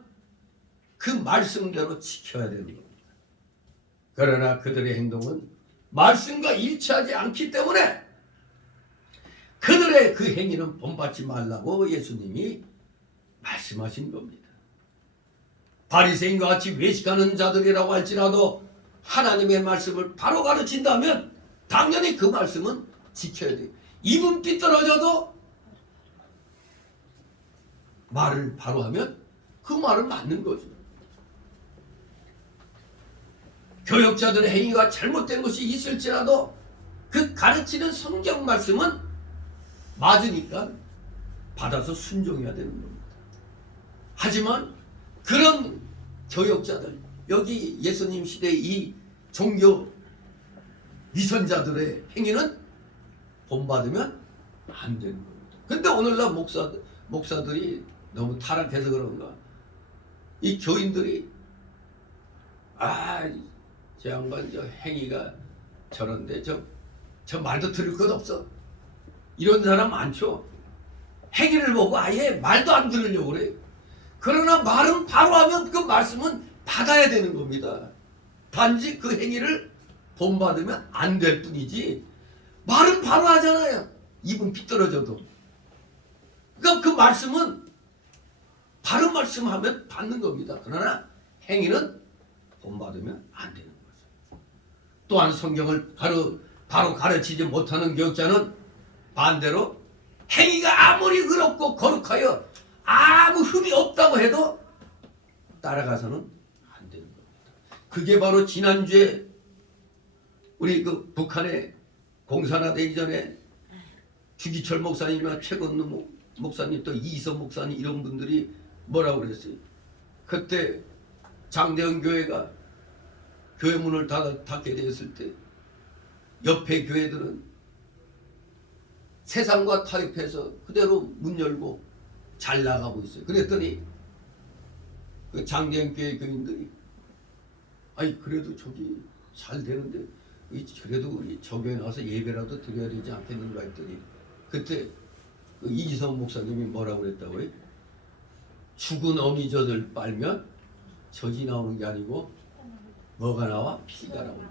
그 말씀대로 지켜야 되는 겁니다. 그러나 그들의 행동은 말씀과 일치하지 않기 때문에 그들의 그 행위는 본받지 말라고 예수님이 말씀하신 겁니다. 바리새인과 같이 외식하는 자들이라고 할지라도 하나님의 말씀을 바로 가르친다면 당연히 그 말씀은 지켜야 돼요. 입은 삐뚤어져도 말을 바로 하면 그 말은 맞는 거죠. 교역자들의 행위가 잘못된 것이 있을지라도 그 가르치는 성경 말씀은 맞으니까 받아서 순종해야 되는 겁니다. 하지만 그런 교역자들, 여기 예수님 시대의 이 종교 위선자들의 행위는 본받으면 안 되는 겁니다. 근데 오늘날 목사들이 너무 타락해서 그런가, 이 교인들이 저 양반 저 행위가 저런데 저 말도 들을 것 없어, 이런 사람 많죠. 행위를 보고 아예 말도 안 들으려고 그래요. 그러나 말은 바로 하면 그 말씀은 받아야 되는 겁니다. 단지 그 행위를 본받으면 안 될 뿐이지, 말은 바로 하잖아요. 입은 삐뚤어져도. 그러니까 그 말씀은 바른 말씀하면 받는 겁니다. 그러나 행위는 본받으면 안 되는 거죠. 또한 성경을 바로 가르치지 못하는 교육자는 반대로 행위가 아무리 의롭고 거룩하여 아무 흠이 없다고 해도 따라가서는 안 되는 겁니다. 그게 바로 지난주에 우리 그 북한에 공산화 되기 전에 주기철 목사님이나 최건우 목사님, 또 이희석 목사님, 이런 분들이 뭐라고 그랬어요? 그때 장대현 교회가 교회 문을 닫게 되었을 때 옆에 교회들은 세상과 타협해서 그대로 문 열고 잘 나가고 있어요. 그랬더니 그 장대현 교회 교인들이 그래도 저기 잘 되는데 그래도 우리 저 교회 나와서 예배라도 드려야 되지 않겠는가 했더니 그때 그 이지성 목사님이 뭐라고 그랬다고요? 죽은 어미젖을 빨면 젖이 나오는 게 아니고 뭐가 나와? 피가 나온다.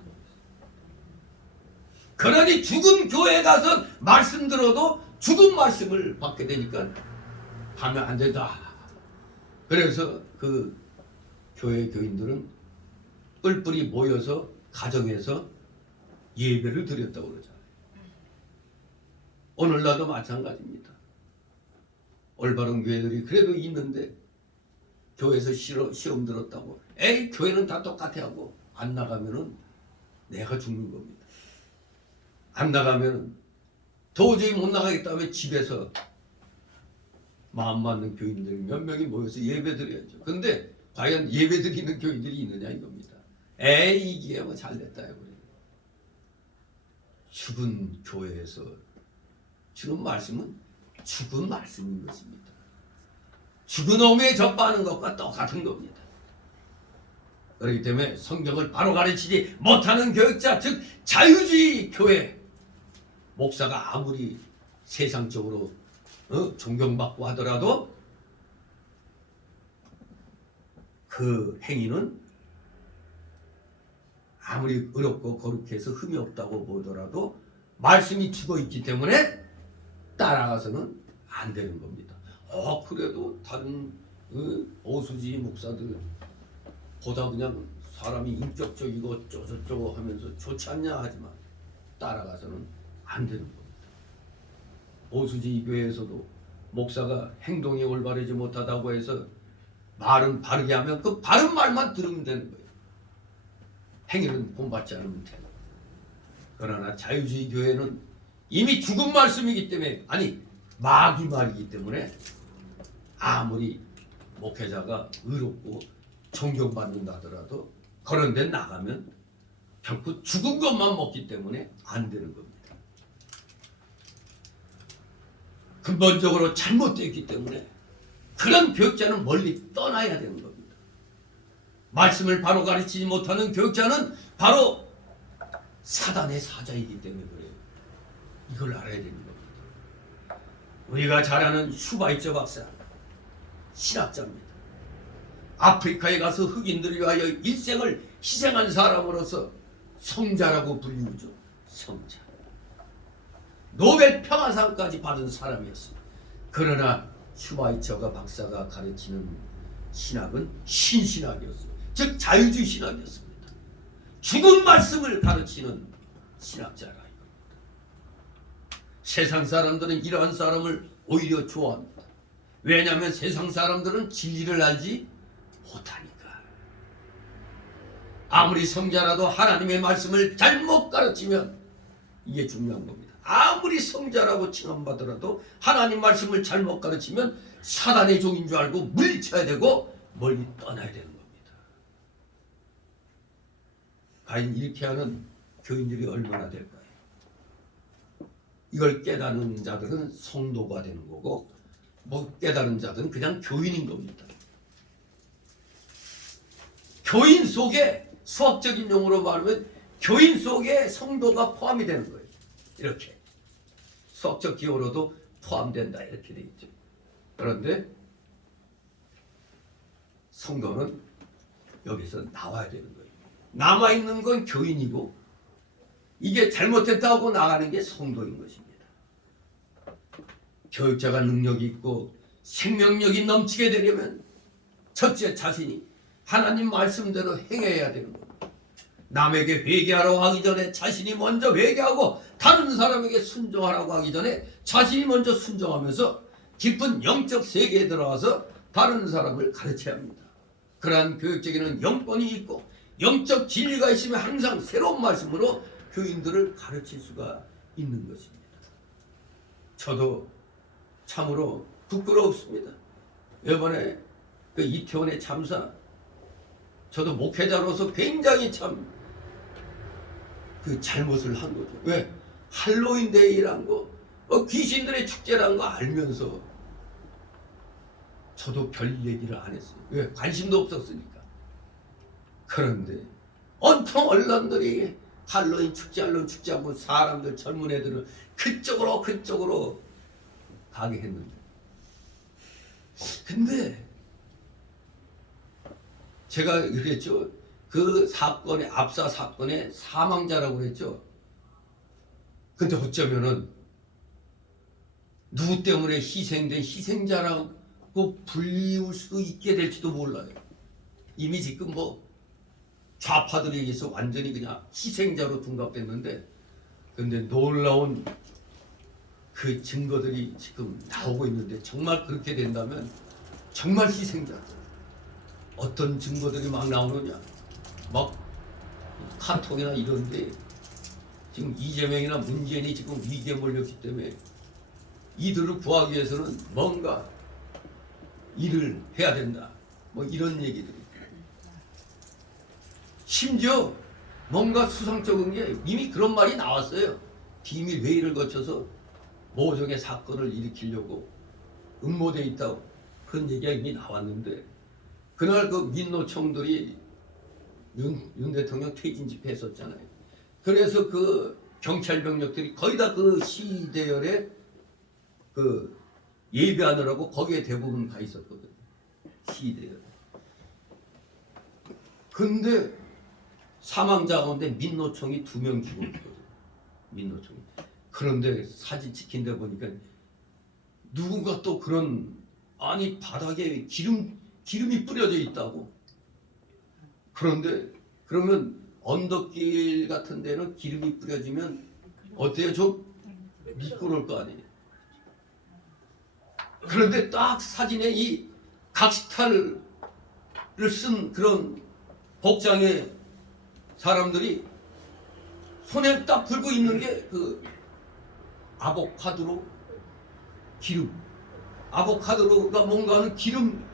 그러니 죽은 교회에 가서 말씀 들어도 죽은 말씀을 받게 되니까 하면 안 된다. 그래서 그 교회 교인들은 뿔뿔이 모여서 가정에서 예배를 드렸다고 그러잖아요. 오늘날도 마찬가지입니다. 올바른 교회들이 그래도 있는데 교회에서 시험 들었다고 에이 교회는 다 똑같아 하고 안 나가면은 내가 죽는 겁니다. 안 나가면은 도저히 못 나가겠다면 집에서 마음 맞는 교인들 몇 명이 모여서 예배 드려야죠. 근데 과연 예배 드리는 교인들이 있느냐 이겁니다. 에이 이게 뭐 잘됐다 그래요. 죽은 교회에서 주는 말씀은 죽은 말씀인 것입니다. 죽은 어미에 접하는 것과 똑같은 겁니다. 그렇기 때문에 성경을 바로 가르치지 못하는 교육자, 즉 자유주의 교회 목사가 아무리 세상적으로 존경받고 하더라도 그 행위는 아무리 어렵고 거룩해서 흠이 없다고 보더라도 말씀이 죽어있기 때문에 따라가서는 안 되는 겁니다. 그래도 다른 오수지 목사들 보다 그냥 사람이 인격적이고 저쩌고 하면서 좋지 않냐 하지만 따라가서는 안 되는 겁니다. 오수지 교회에서도 목사가 행동이 올바르지 못하다고 해서 말은 바르게 하면 그 바른 말만 들으면 되는 거예요. 행위는 본받지 않으면 돼요. 그러나 자유주의 교회는 이미 죽은 말씀이기 때문에 아니 마귀 말이기 때문에 아무리 목회자가 의롭고 존경받는다 하더라도 그런 데 나가면 결코 죽은 것만 먹기 때문에 안 되는 겁니다. 근본적으로 잘못되었기 때문에 그런 교육자는 멀리 떠나야 되는 겁니다. 말씀을 바로 가르치지 못하는 교육자는 바로 사단의 사자이기 때문에 그래요. 이걸 알아야 되는 겁니다. 우리가 잘 아는 슈바이처 박사 신학자입니다. 아프리카에 가서 흑인들을 위하여 일생을 희생한 사람으로서 성자라고 불리우죠. 성자. 노벨 평화상까지 받은 사람이었습니다. 그러나 슈바이처가 박사가 가르치는 신학은 신신학이었어요. 즉 자유주의 신학이었습니다. 죽은 말씀을 가르치는 신학자라 이겁니다. 세상 사람들은 이러한 사람을 오히려 좋아합니다. 왜냐하면 세상 사람들은 진리를 알지 못하니까. 아무리 성자라도 하나님의 말씀을 잘못 가르치면 이게 중요한 겁니다. 아무리 성자라고 칭함받더라도 하나님 말씀을 잘못 가르치면 사단의 종인 줄 알고 물리쳐야 되고 멀리 떠나야 되는 겁니다. 과연 이렇게 하는 교인들이 얼마나 될까요? 이걸 깨닫는 자들은 성도가 되는 거고 못 깨달은 자들은 그냥 교인인 겁니다. 교인 속에 수학적인 용어로 말하면 교인 속에 성도가 포함이 되는 거예요. 이렇게 수학적 기호로도 포함된다 이렇게 되겠죠. 그런데 성도는 여기서 나와야 되는 거예요. 남아있는 건 교인이고 이게 잘못됐다고 나가는 게 성도인 것입니다. 교육자가 능력이 있고 생명력이 넘치게 되려면 첫째 자신이 하나님 말씀대로 행해야 되는 겁니다. 남에게 회개하라고 하기 전에 자신이 먼저 회개하고 다른 사람에게 순종하라고 하기 전에 자신이 먼저 순종하면서 깊은 영적 세계에 들어와서 다른 사람을 가르쳐야 합니다. 그러한 교육적인 영권이 있고 영적 진리가 있으면 항상 새로운 말씀으로 교인들을 가르칠 수가 있는 것입니다. 저도 참으로 부끄럽습니다. 이번에 그 이태원의 참사 저도 목회자로서 굉장히 참 그 잘못을 한 거죠. 왜? 할로윈 데이란 거, 귀신들의 축제란 거 알면서 저도 별 얘기를 안 했어요. 왜? 관심도 없었으니까. 그런데 온통 언론들이 할로윈 축제하고 사람들 젊은 애들은 그쪽으로 가게 했는데 근데 제가 그랬죠. 그 사건의 압사 사건의 사망자라고 그랬죠. 근데 어쩌면은 누구 때문에 희생된 희생자라고 불리울 수도 있게 될지도 몰라요. 이미 지금 뭐 좌파들에 의해서 완전히 그냥 희생자로 둔갑됐는데, 근데 놀라운 그 증거들이 지금 나오고 있는데, 정말 그렇게 된다면 정말 희생자. 어떤 증거들이 막 나오느냐, 막 카톡이나 이런데 지금 이재명이나 문재인이 지금 위기에 몰렸기 때문에 이들을 구하기 위해서는 뭔가 일을 해야 된다, 뭐 이런 얘기들이. 심지어 뭔가 수상쩍은 게 이미 그런 말이 나왔어요. 비밀 회의를 거쳐서 모종의 사건을 일으키려고 음모돼 있다고, 그런 얘기가 이미 나왔는데, 그날 그 민노총들이 윤 대통령 퇴진 집회 했었잖아요. 그래서 그 경찰 병력들이 거의 다 그 시대열에 그 예배하느라고 거기에 대부분 가 있었거든요. 시대열. 근데 사망자 가운데 민노총이 2명 죽었거든요. 민노총이. 그런데 사진 찍힌 데 보니까 누군가 또 그런, 아니 바닥에 기름이 뿌려져 있다고. 그런데 그러면 언덕길 같은 데는 기름이 뿌려지면 어때요? 좀 미끄러울 거 아니에요. 그런데 딱 사진에 이 각시탈을 쓴 그런 복장의 사람들이 손에 딱 들고 있는 게 그 아보카도로 기름, 아보카도가 뭔가 하는 기름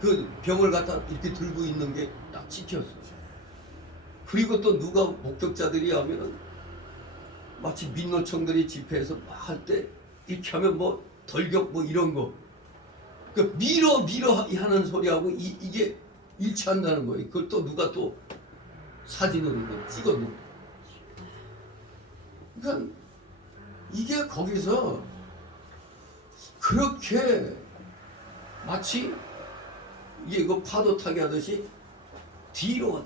그 병을 갖다 이렇게 들고 있는 게 딱 찍혔어요. 그리고 또 누가 목격자들이 하면은 마치 민노총들이 집회에서 막 할 때 이렇게 하면 뭐 덜격 뭐 이런 거, 그 밀어 하는 소리하고 이게 일치한다는 거예요. 그걸 또 누가 또 사진으로 찍어놓은. 그러니까 이게 거기서 그렇게 마치 이게 이거 파도 타기 하듯이 뒤로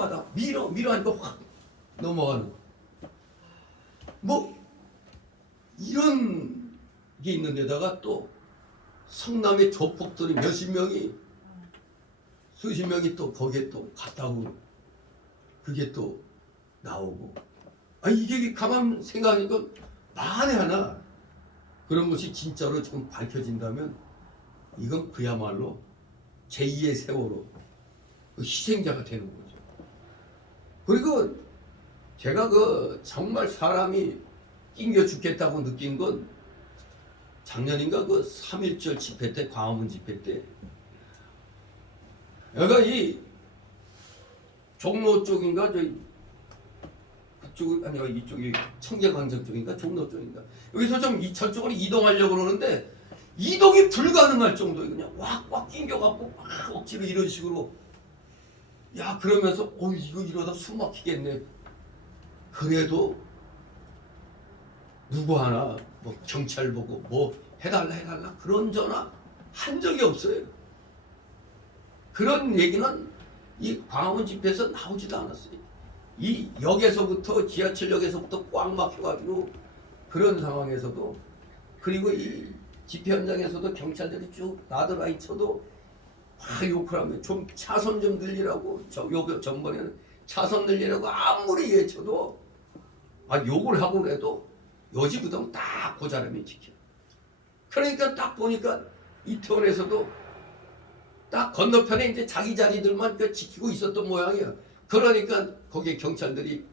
하다 밀어 하니까 확 넘어가는, 뭐 이런 게 있는데다가 또 성남의 조폭들이 몇십 명이, 수십 명이 또 거기에 또 갔다고 그게 또 나오고. 아, 이게 가만 생각하니까 만에 하나 그런 것이 진짜로 지금 밝혀진다면 이건 그야말로 제2의 세월호 그 희생자가 되는 거죠. 그리고 제가 그 정말 사람이 낑겨 죽겠다고 느낀 건 작년인가 그 3.1절 집회 때, 광화문 집회 때, 여기가 이 종로 쪽인가 그쪽 아니요 이쪽이 청계광장 쪽인가 종로 쪽인가, 여기서 좀 저쪽으로 이동하려고 그러는데 이동이 불가능할 정도에 그냥 왁왁 낑겨갖고 막 억지로 이런 식으로, 야 그러면서 이거 이러다 숨 막히겠네. 그래도 누구 하나 뭐 경찰 보고 뭐 해달라 그런 전화 한 적이 없어요. 그런 얘기는 이 광화문 집회에서 나오지도 않았어요. 이 역에서부터 지하철역에서부터 꽉 막혀가지고 그런 상황에서도, 그리고 이 집회 현장에서도 경찰들이 쭉 나드라이 쳐도 막 욕을 하면 좀 차선 좀 늘리라고, 전번에는 차선 늘리라고 아무리 외쳐도 욕을 하고 그래도 요지부동 딱 그 사람이 지켜. 그러니까 딱 보니까 이태원에서도 딱 건너편에 이제 자기 자리들만 지키고 있었던 모양이야. 그러니까 거기에 경찰들이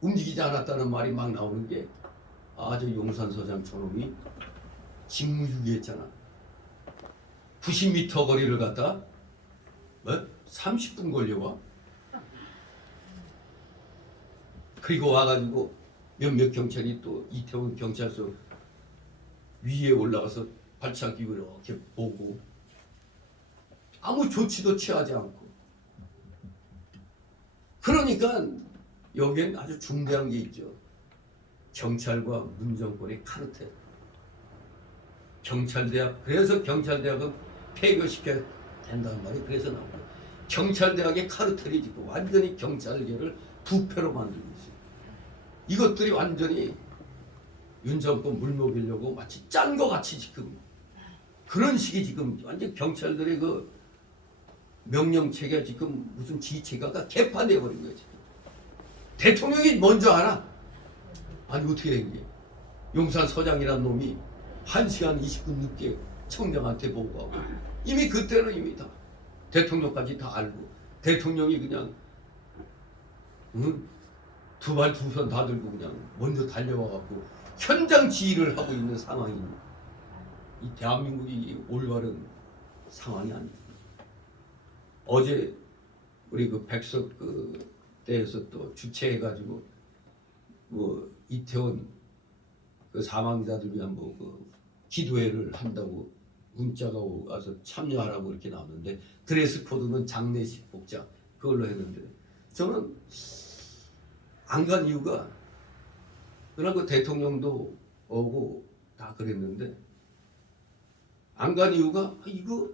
움직이지 않았다는 말이 막 나오는 게, 저 용산서장 저놈이 직무유기했잖아. 90m 거리를 갔다 30분 걸려와. 그리고 와가지고 몇몇 경찰이 또 이태원 경찰서 위에 올라가서 발차기 이렇게 보고 아무 조치도 취하지 않고. 그러니까 여기엔 아주 중대한 게 있죠. 경찰과 문정권의 카르텔. 경찰대학, 그래서 경찰대학은 폐교시켜야 된다는 말이 그래서 나옵니다. 경찰대학의 카르텔이 지금 완전히 경찰계를 부패로 만들고 있어요. 이것들이 완전히 윤 정권 물먹이려고 마치 짠 것 같이 지금 그런 식이 지금 완전 경찰들의 그 명령체계가 지금 무슨 지휘체계가 개판되어 버린 거예요. 지금. 대통령이 먼저 알아. 아니 어떻게 된 게? 용산 서장이라는 놈이 1시간 20분 늦게 청장한테 보고하고 이미 그때는 이미 다 대통령까지 다 알고 대통령이 그냥 두 발 두 손 다 들고 그냥 먼저 달려와갖고 현장 지휘를 하고 있는 상황이 이 대한민국이 올바른 상황이 아닙니다. 어제 우리 그 백석 그 때에서 또 주최해가지고 뭐 이태원 그 사망자들 위한 뭐 그 기도회를 한다고 문자가 와서 참여하라고 이렇게 나왔는데 드레스 코드는 장례식 복장 그걸로 했는데 저는 안 간 이유가 그러나 그 대통령도 오고 다 그랬는데 안 간 이유가 이거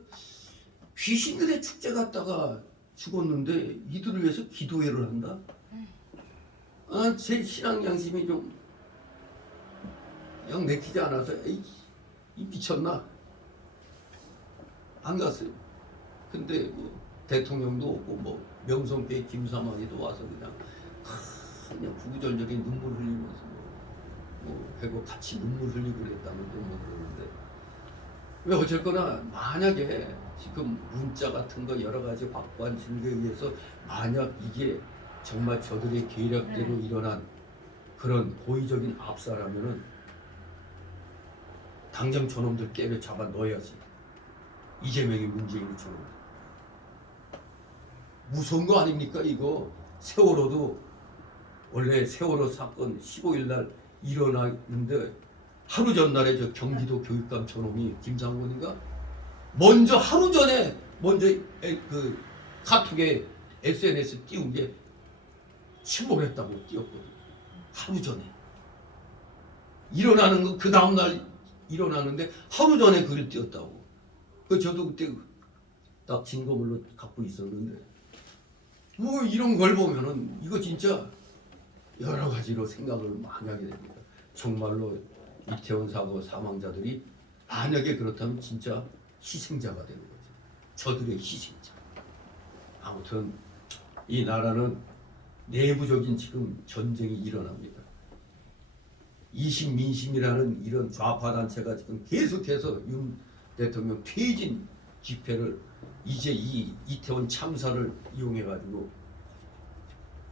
귀신들의 축제 갔다가 죽었는데 이들을 위해서 기도회를 한다? 아, 제 신앙 양심이 좀 영 내키지 않아서 이 미쳤나? 안 갔어요. 근데 뭐 대통령도 오고 뭐 명성배 김사만이도 와서 그냥 구구절절히 눈물 흘리면서 뭐 하고 같이 눈물 흘리고 그랬다는데 뭐 그러는데 왜 어쨌거나 만약에 지금 문자 같은 거 여러 가지 확보한 증거에 의해서 만약 이게 정말 저들의 계략대로 일어난 그런 고의적인 압사라면은 당장 저놈들 때려잡아 넣어야지. 이재명이 문재인이처럼 무서운 거 아닙니까 이거? 세월호도 원래 세월호 사건 15일 날 일어났는데 하루 전날에 저 경기도 교육감 저놈이 김상곤인가 먼저 하루 전에 먼저 그 카톡에 SNS 띄운 게 침몰했다고 띄웠거든. 하루 전에 일어나는 거 그 다음 날 일어나는데 하루 전에 글을 띄웠다고. 그 저도 그때 딱 증거물로 갖고 있었는데 뭐 이런 걸 보면은 이거 진짜 여러 가지로 생각을 많이 하게 됩니다. 정말로 이태원 사고 사망자들이 만약에 그렇다면 진짜 희생자가 되는 거죠. 저들의 희생자. 아무튼 이 나라는 내부적인 지금 전쟁이 일어납니다. 이심민심이라는 이런 좌파 단체가 지금 계속해서 윤 대통령 퇴진 집회를 이제 이 이태원 참사를 이용해 가지고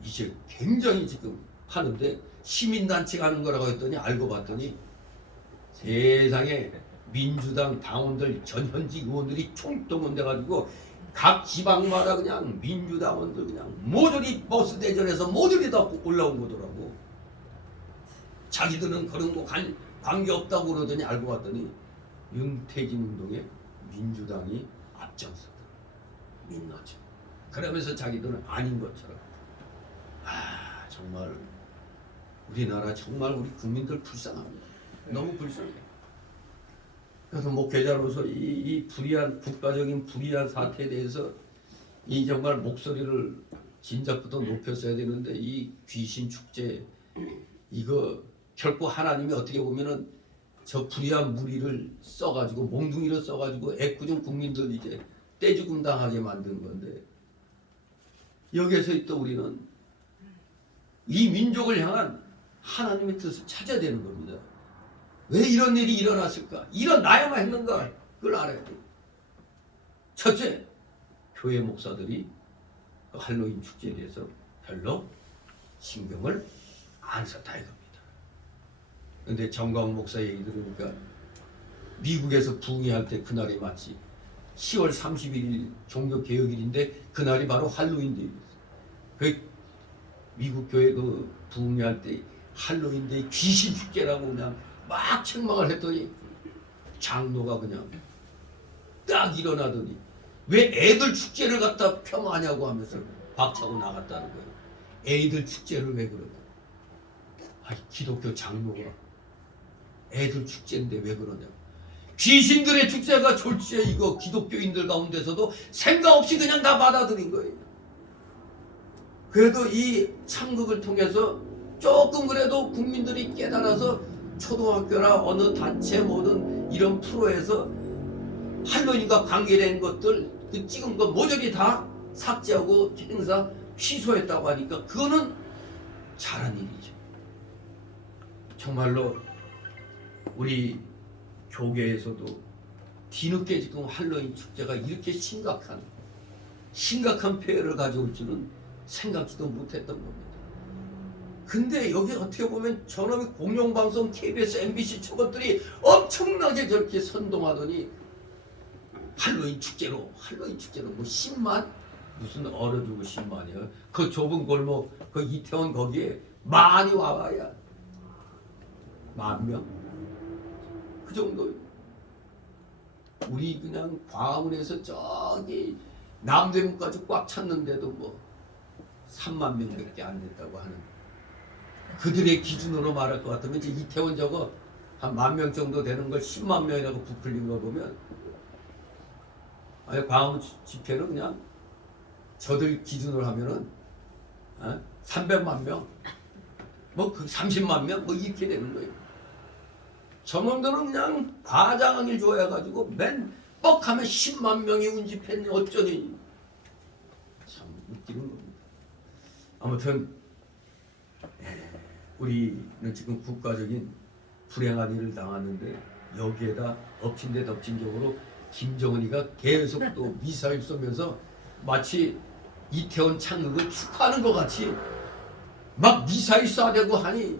이제 굉장히 지금 하는데 시민단체가 하는 거라고 했더니 알고 봤더니 세상에 민주당 당원들 전현직 의원들이 총동원돼 가지고 각 지방마다 그냥 민주당원들 그냥 모조리 버스 대전에서 모조리 다 올라온 거더라고. 자기들은 그런 거 관계없다고 그러더니 알고 봤더니 윤태진 운동에 민주당이 앞장서더라. 민노총. 그러면서 자기들은 아닌 것처럼. 아 정말 우리나라 정말 우리 국민들 불쌍합니다. 너무 불쌍해. 그래서 목회자로서 이 불의한 국가적인 불의한 사태에 대해서 이 정말 목소리를 진작부터 높였어야 되는데 이 귀신 축제 이거 결코 하나님이 어떻게 보면은 저 불의한 무리를 써가지고 몽둥이를 써가지고 애꿎은 국민들 이제 떼죽음 당하게 만든 건데 여기에서 또 우리는 이 민족을 향한 하나님의 뜻을 찾아야 되는 겁니다. 왜 이런 일이 일어났을까? 일어나야만 했는가? 그걸 알아야 돼요. 첫째, 교회 목사들이 그 할로윈 축제에 대해서 별로 신경을 안 썼다 이겁니다. 근데 정광 목사 얘기 들으니까 미국에서 부흥회할 때 그날이 마치 10월 31일 종교개혁일인데 그날이 바로 할로윈데이였어요. 그 미국 교회 그 부흥회할 때 할로윈데이 귀신 축제라고 그냥 막 책망을 했더니 장로가 그냥 딱 일어나더니 왜 애들 축제를 갖다 폄하하냐고 하면서 박차고 나갔다는 거예요. 애들 축제를 왜 그러냐. 아니 기독교 장로가 애들 축제인데 왜 그러냐. 귀신들의 축제가 졸지에 이거 기독교인들 가운데서도 생각 없이 그냥 다 받아들인 거예요. 그래도 이 참극을 통해서 조금 그래도 국민들이 깨달아서 초등학교나 어느 단체 뭐든 이런 프로에서 할로윈과 관계된 것들 그 찍은 거 모조리 다 삭제하고 행사 취소했다고 하니까 그거는 잘한 일이죠. 정말로 우리 교계에서도 뒤늦게 지금 할로윈 축제가 이렇게 심각한 폐해를 가져올 줄은 생각지도 못했던 겁니다. 근데 여기 어떻게 보면 저놈의 공영방송 KBS, MBC 저것들이 엄청나게 저렇게 선동하더니 할로윈 축제로 뭐 10만? 무슨 얼어주고 10만이야. 그 좁은 골목 그 이태원 거기에 많이 와봐야 10,000명? 그 정도. 우리 그냥 광화문에서 저기 남대문까지 꽉 찼는데도 뭐 3만 명밖에 안 됐다고 하는, 그들의 기준으로 말할 것 같으면 이제 이태원 저거 한 10,000명 정도 되는 걸 10만 명이라고 부풀린 거 보면 아니 광화문 집회는 그냥 저들 기준으로 하면은 300만 명, 뭐 그 30만 명 뭐 이렇게 되는 거예요. 저놈들은 그냥 과장하길 좋아해가지고 맨 뻑하면 10만 명이 운집했니 어쩌니. 참 웃기는 겁니다. 아무튼 우리는 지금 국가적인 불행한 일을 당하는데 여기에다 엎친 데 덮친 격으로 김정은이가 계속 또 미사일 쏘면서 마치 이태원 창극을 축하하는 것 같이 막 미사일 쏴대고 하니,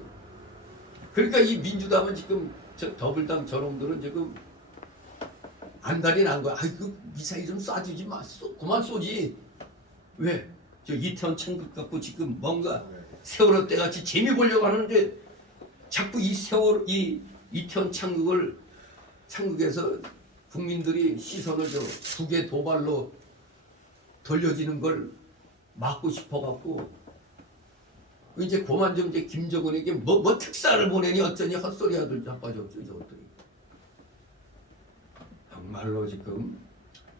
그러니까 이 민주당은 지금 저 더불당 저놈들은 지금 안달이 난 거야. 아이고 미사일 좀 쏴주지 마, 그만 쏘지. 왜? 저 이태원 창극 갖고 지금 뭔가 세월호 때같이 재미 보려고 하는데 자꾸 이 이태원 창극에서 국민들이 시선을 저 북의 도발로 돌려지는 걸 막고 싶어갖고 이제 그만 좀 이제 김정은에게 뭐 특사를 보내니 어쩌니 헛소리 하들 자빠졌죠 저것들이. 정말로 지금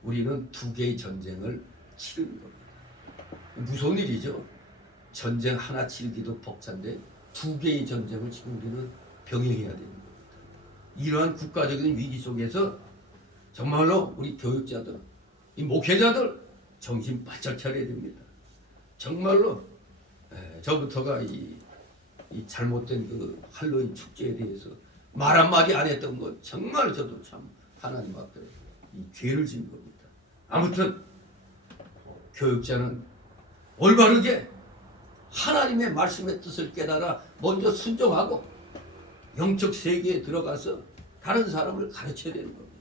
우리는 두 개의 전쟁을 치르는 겁니다. 무서운 일이죠. 전쟁 하나 치르기도 벅찬데 두 개의 전쟁을 지금 우리는 병행해야 되는 겁니다. 이러한 국가적인 위기 속에서 정말로 우리 교육자들, 이 목회자들 정신 바짝 차려야 됩니다. 정말로 저부터가 이 잘못된 그 할로윈 축제에 대해서 말 한마디 안 했던 것 정말 저도 참 하나님 앞에 이 죄를 진 겁니다. 아무튼 교육자는 올바르게 하나님의 말씀의 뜻을 깨달아 먼저 순종하고 영적 세계에 들어가서 다른 사람을 가르쳐야 되는 겁니다.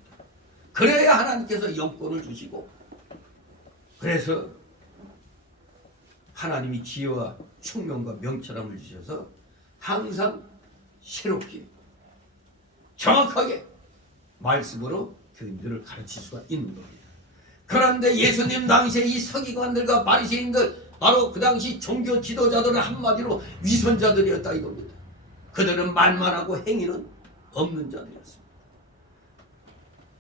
그래야 하나님께서 영권을 주시고, 그래서 하나님이 지혜와 총명과 명철함을 주셔서 항상 새롭게 정확하게 말씀으로 교인들을 가르칠 수가 있는 겁니다. 그런데 예수님 당시에 이 서기관들과 바리새인들, 바로 그 당시 종교 지도자들은 한마디로 위선자들이었다 이겁니다. 그들은 말만 하고 행위는 없는 자들이었습니다.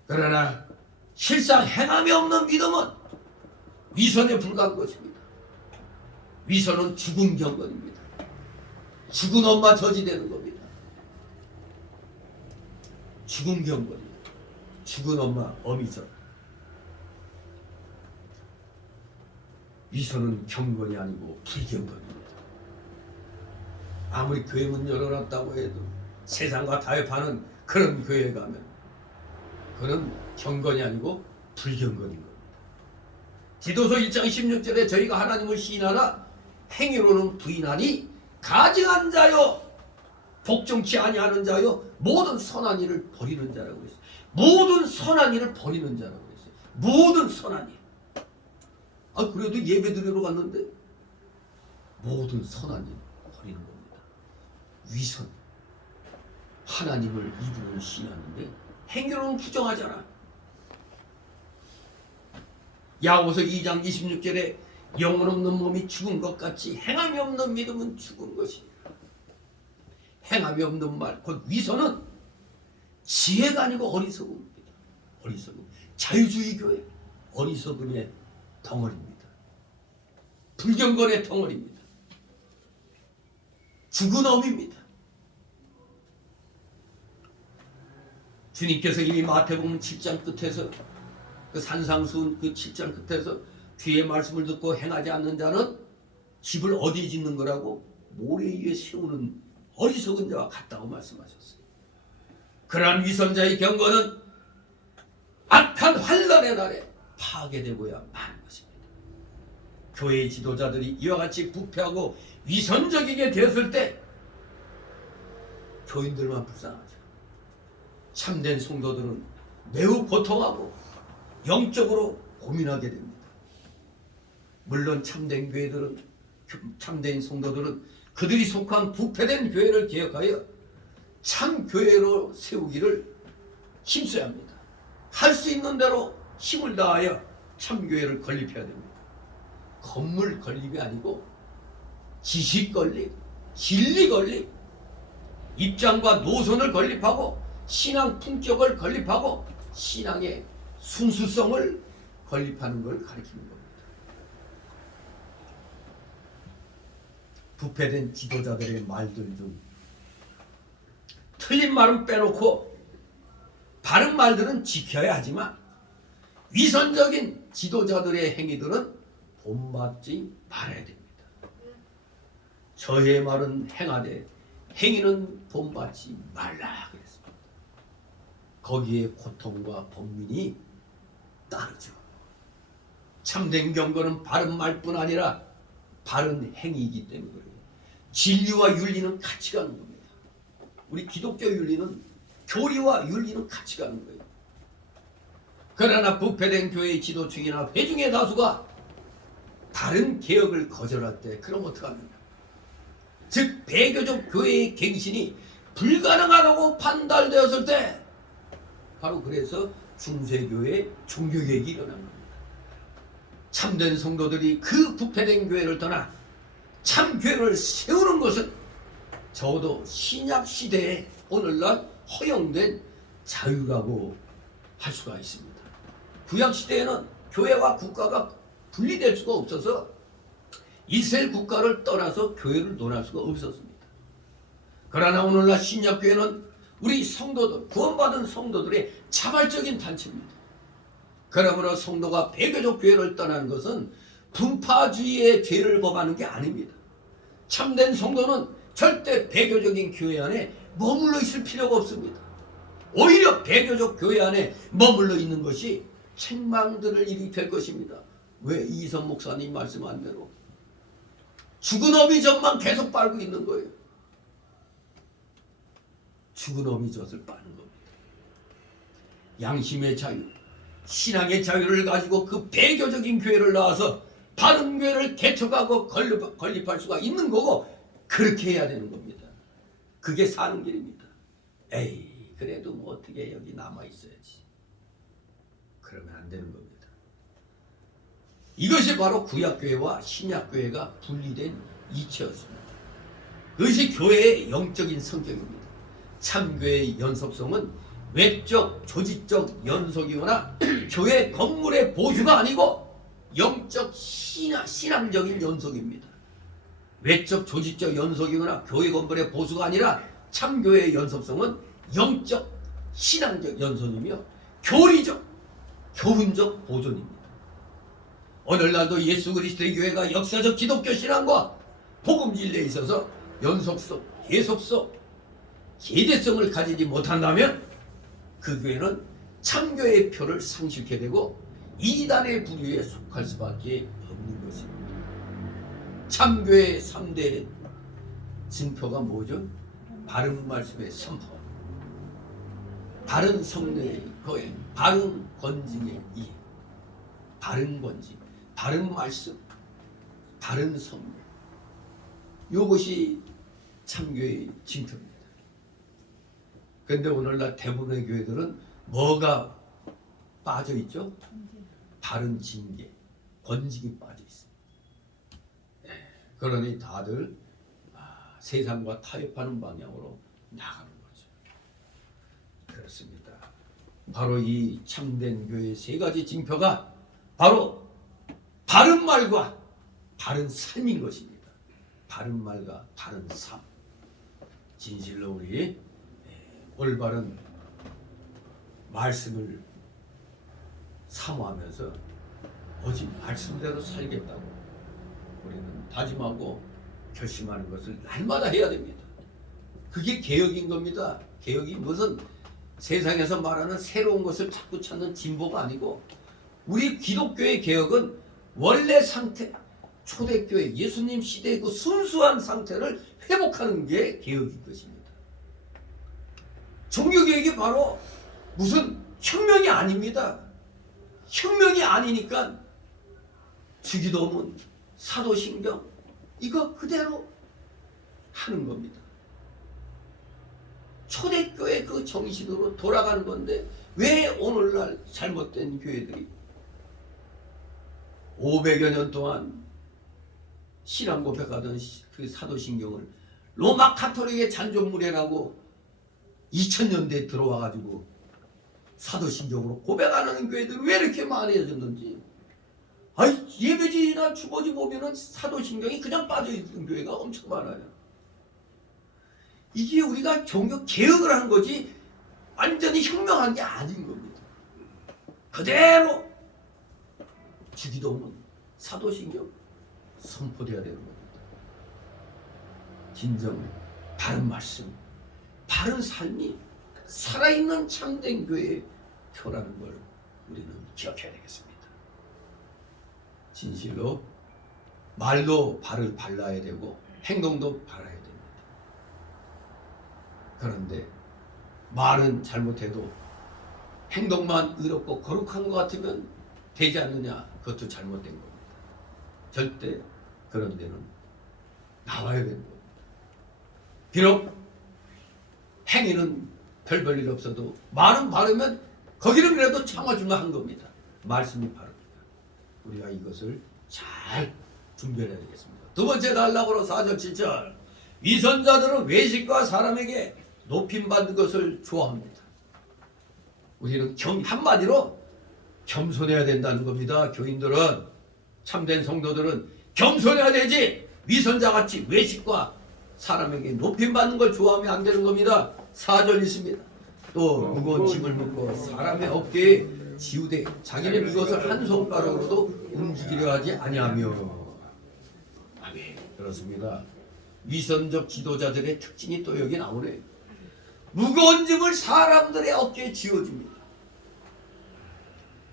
그러나 실상 행함이 없는 믿음은 위선에 불과한 것입니다. 위선은 죽은 경건입니다. 죽은 엄마 저지되는 겁니다. 죽은 경건입니다. 죽은 엄마 어미절. 위선은 경건이 아니고 불경건입니다. 아무리 교회 문 열어놨다고 해도 세상과 타협하는 그런 교회에 가면 그는 경건이 아니고 불경건인 겁니다. 디도서 1장 16절에 저희가 하나님을 시인하나 행위로는 부인하니 가증한 자요 복종치 아니하는 자요 모든 선한 일을 버리는 자라고 했어요. 모든 선한 일을 버리는 자라고 했어요. 모든 선한 일. 그래도 예배 드리러 갔는데 모든 선한 일 버리는 겁니다. 위선. 하나님을 이루는 시인하는데 행위로는 부정하잖아. 야고보서 2장 26절에 영혼 없는 몸이 죽은 것 같이 행함이 없는 믿음은 죽은 것이니라. 행함이 없는 말, 곧 위선은 지혜가 아니고 어리석음입니다. 어리석음. 자유주의 교회 어리석음의 덩어리입니다. 불경건의 덩어리입니다. 죽은 어미입니다. 주님께서 이미 마태복음 7장 끝에서 그 산상수훈 그 7장 끝에서 주의 말씀을 듣고 행하지 않는 자는 집을 어디에 짓는 거라고? 모래 위에 세우는 어리석은 자와 같다고 말씀하셨어요. 그러한 위선자의 경건은 악한 환란의 날에 파괴되고야 마는 것입니다. 교회의 지도자들이 이와 같이 부패하고 위선적이게 되었을 때 교인들만 불쌍하죠. 참된 성도들은 매우 고통하고 영적으로 고민하게 됩니다. 물론 참된 교회들은, 참된 성도들은 그들이 속한 부패된 교회를 개혁하여 참 교회로 세우기를 힘써야 합니다. 할 수 있는 대로 힘을 다하여 참 교회를 건립해야 됩니다. 건물 건립이 아니고 지식 건립, 진리 건립, 입장과 노선을 건립하고 신앙 품격을 건립하고 신앙의 순수성을 건립하는 걸 가리키는 겁니다. 부패된 지도자들의 말들 중 틀린 말은 빼놓고 바른 말들은 지켜야 하지만 위선적인 지도자들의 행위들은 본받지 말아야 됩니다. 저의 말은 행하되 행위는 본받지 말라 그랬습니다. 거기에 고통과 번민이 따르죠. 참된 경건은 바른 말뿐 아니라 바른 행위이기 때문에 진리와 윤리는 같이 가는 겁니다. 우리 기독교 윤리는 교리와 윤리는 같이 가는 거예요. 그러나 부패된 교회의 지도층이나 회중의 다수가 다른 개혁을 거절할 때 그럼 어떡합니까? 즉 배교적 교회의 갱신이 불가능하다고 판단되었을 때 바로 그래서 중세교회 종교개혁이 일어난 겁니다. 참된 성도들이 그 부패된 교회를 떠나 참 교회를 세우는 것은 적어도 신약 시대에 오늘날 허용된 자유라고 할 수가 있습니다. 구약 시대에는 교회와 국가가 분리될 수가 없어서 이스라엘 국가를 떠나서 교회를 논할 수가 없었습니다. 그러나 오늘날 신약 교회는 우리 성도들, 구원받은 성도들의 자발적인 단체입니다. 그러므로 성도가 배교적 교회를 떠나는 것은 분파주의의 죄를 범하는 게 아닙니다. 참된 성도는 절대 배교적인 교회 안에 머물러 있을 필요가 없습니다. 오히려 배교적 교회 안에 머물러 있는 것이 책망들을 일으킬 것입니다. 왜 이선 목사님 말씀한 대로 죽은 어미젖만 계속 빨고 있는 거예요. 죽은 어미젖을 빠는 겁니다. 양심의 자유, 신앙의 자유를 가지고 그 배교적인 교회를 나와서 바른 교회를 개척하고 건립할 수가 있는 거고 그렇게 해야 되는 겁니다. 그게 사는 길입니다. 에이 그래도 뭐 어떻게 여기 남아있어야지. 그러면 안 되는 겁니다. 이것이 바로 구약교회와 신약교회가 분리된 이치였습니다. 그것이 교회의 영적인 성격입니다. 참교회의 연속성은 외적 조직적 연속이거나 교회 건물의 보수가 아니고 영적 신앙적인 연속입니다. 외적 조직적 연속이거나 교회 건물의 보수가 아니라 참교회의 연속성은 영적 신앙적 연속이며 교리적 교훈적 보존입니다. 오늘날도 예수 그리스도의 교회가 역사적 기독교 신앙과 복음 진리에 있어서 연속성, 계속성, 계대성을 가지지 못한다면 그 교회는 참교회의 표를 상실케 되고 이단의 부류에 속할 수밖에 없는 것입니다. 참교회의 3대 증표가 뭐죠? 바른 말씀의 선포, 바른 성례의 거행, 바른 권징의 이해, 바른 권징, 바른 말씀, 바른 성례. 이것이 참교회의 징표입니다. 그런데 오늘날 대부분의 교회들은 뭐가 빠져 있죠? 바른 징계, 권징이 빠져 있습니다. 그러니 다들 세상과 타협하는 방향으로 나가는 거죠. 그렇습니다. 바로 이 참된 교회의 세 가지 징표가 바로 바른 말과 바른 삶인 것입니다. 바른 말과 바른 삶. 진실로 우리 올바른 말씀을 사모하면서 오직 말씀대로 살겠다고 우리는 다짐하고 결심하는 것을 날마다 해야 됩니다. 그게 개혁인 겁니다. 개혁이 무슨 세상에서 말하는 새로운 것을 자꾸 찾는 진보가 아니고 우리 기독교의 개혁은 원래 상태, 초대교회 예수님 시대의 그 순수한 상태를 회복하는 게 개혁인 것입니다. 종교개혁이 바로 무슨 혁명이 아닙니다. 혁명이 아니니까 주기도문, 사도신경 이거 그대로 하는 겁니다. 초대교회 그 정신으로 돌아가는 건데 왜 오늘날 잘못된 교회들이 500여 년 동안 신앙 고백하던 그 사도신경을 로마 카톨릭의 잔존물이라고 2000년대에 들어와가지고 사도신경으로 고백하는 교회들이 왜 이렇게 많아졌는지. 아이 예배지나 주보지 보면은 사도신경이 그냥 빠져있는 교회가 엄청 많아요. 이게 우리가 종교 개혁을 한 거지 완전히 혁명한 게 아닌 겁니다. 그대로 주기도문, 사도신경 선포돼야 되는 겁니다. 진정 바른 말씀, 바른 삶이 살아있는 참된 교회의 표라는 걸 우리는 기억해야 되겠습니다. 진실로 말도 발라야 되고 행동도 바라야 됩니다. 그런데 말은 잘못해도 행동만 의롭고 거룩한 것 같으면 되지 않느냐? 그것도 잘못된 겁니다. 절대 그런 데는 나와야 되는 겁니다. 비록 행위는 별 일 없어도 말은 바르면 거기는 그래도 참아주면 한 겁니다. 말씀이 바릅니다. 우리가 이것을 잘 준비해야 되겠습니다. 두 번째 단락으로 4절 7절 위선자들은 외식과 사람에게 높임받는 것을 좋아합니다. 우리는 한마디로 겸손해야 된다는 겁니다. 교인들은 참된 성도들은 겸손해야 되지 위선자같이 외식과 사람에게 높임받는 걸 좋아하면 안 되는 겁니다. 4절 있습니다. 또 무거운 짐을 묶고 사람의 어깨에 지우되 자기는 이것을 한 손가락으로도 움직이려 하지 아니하며. 아멘. 그렇습니다. 위선적 지도자들의 특징이 또 여기 나오네요. 무거운 짐을 사람들의 어깨에 지워줍니다.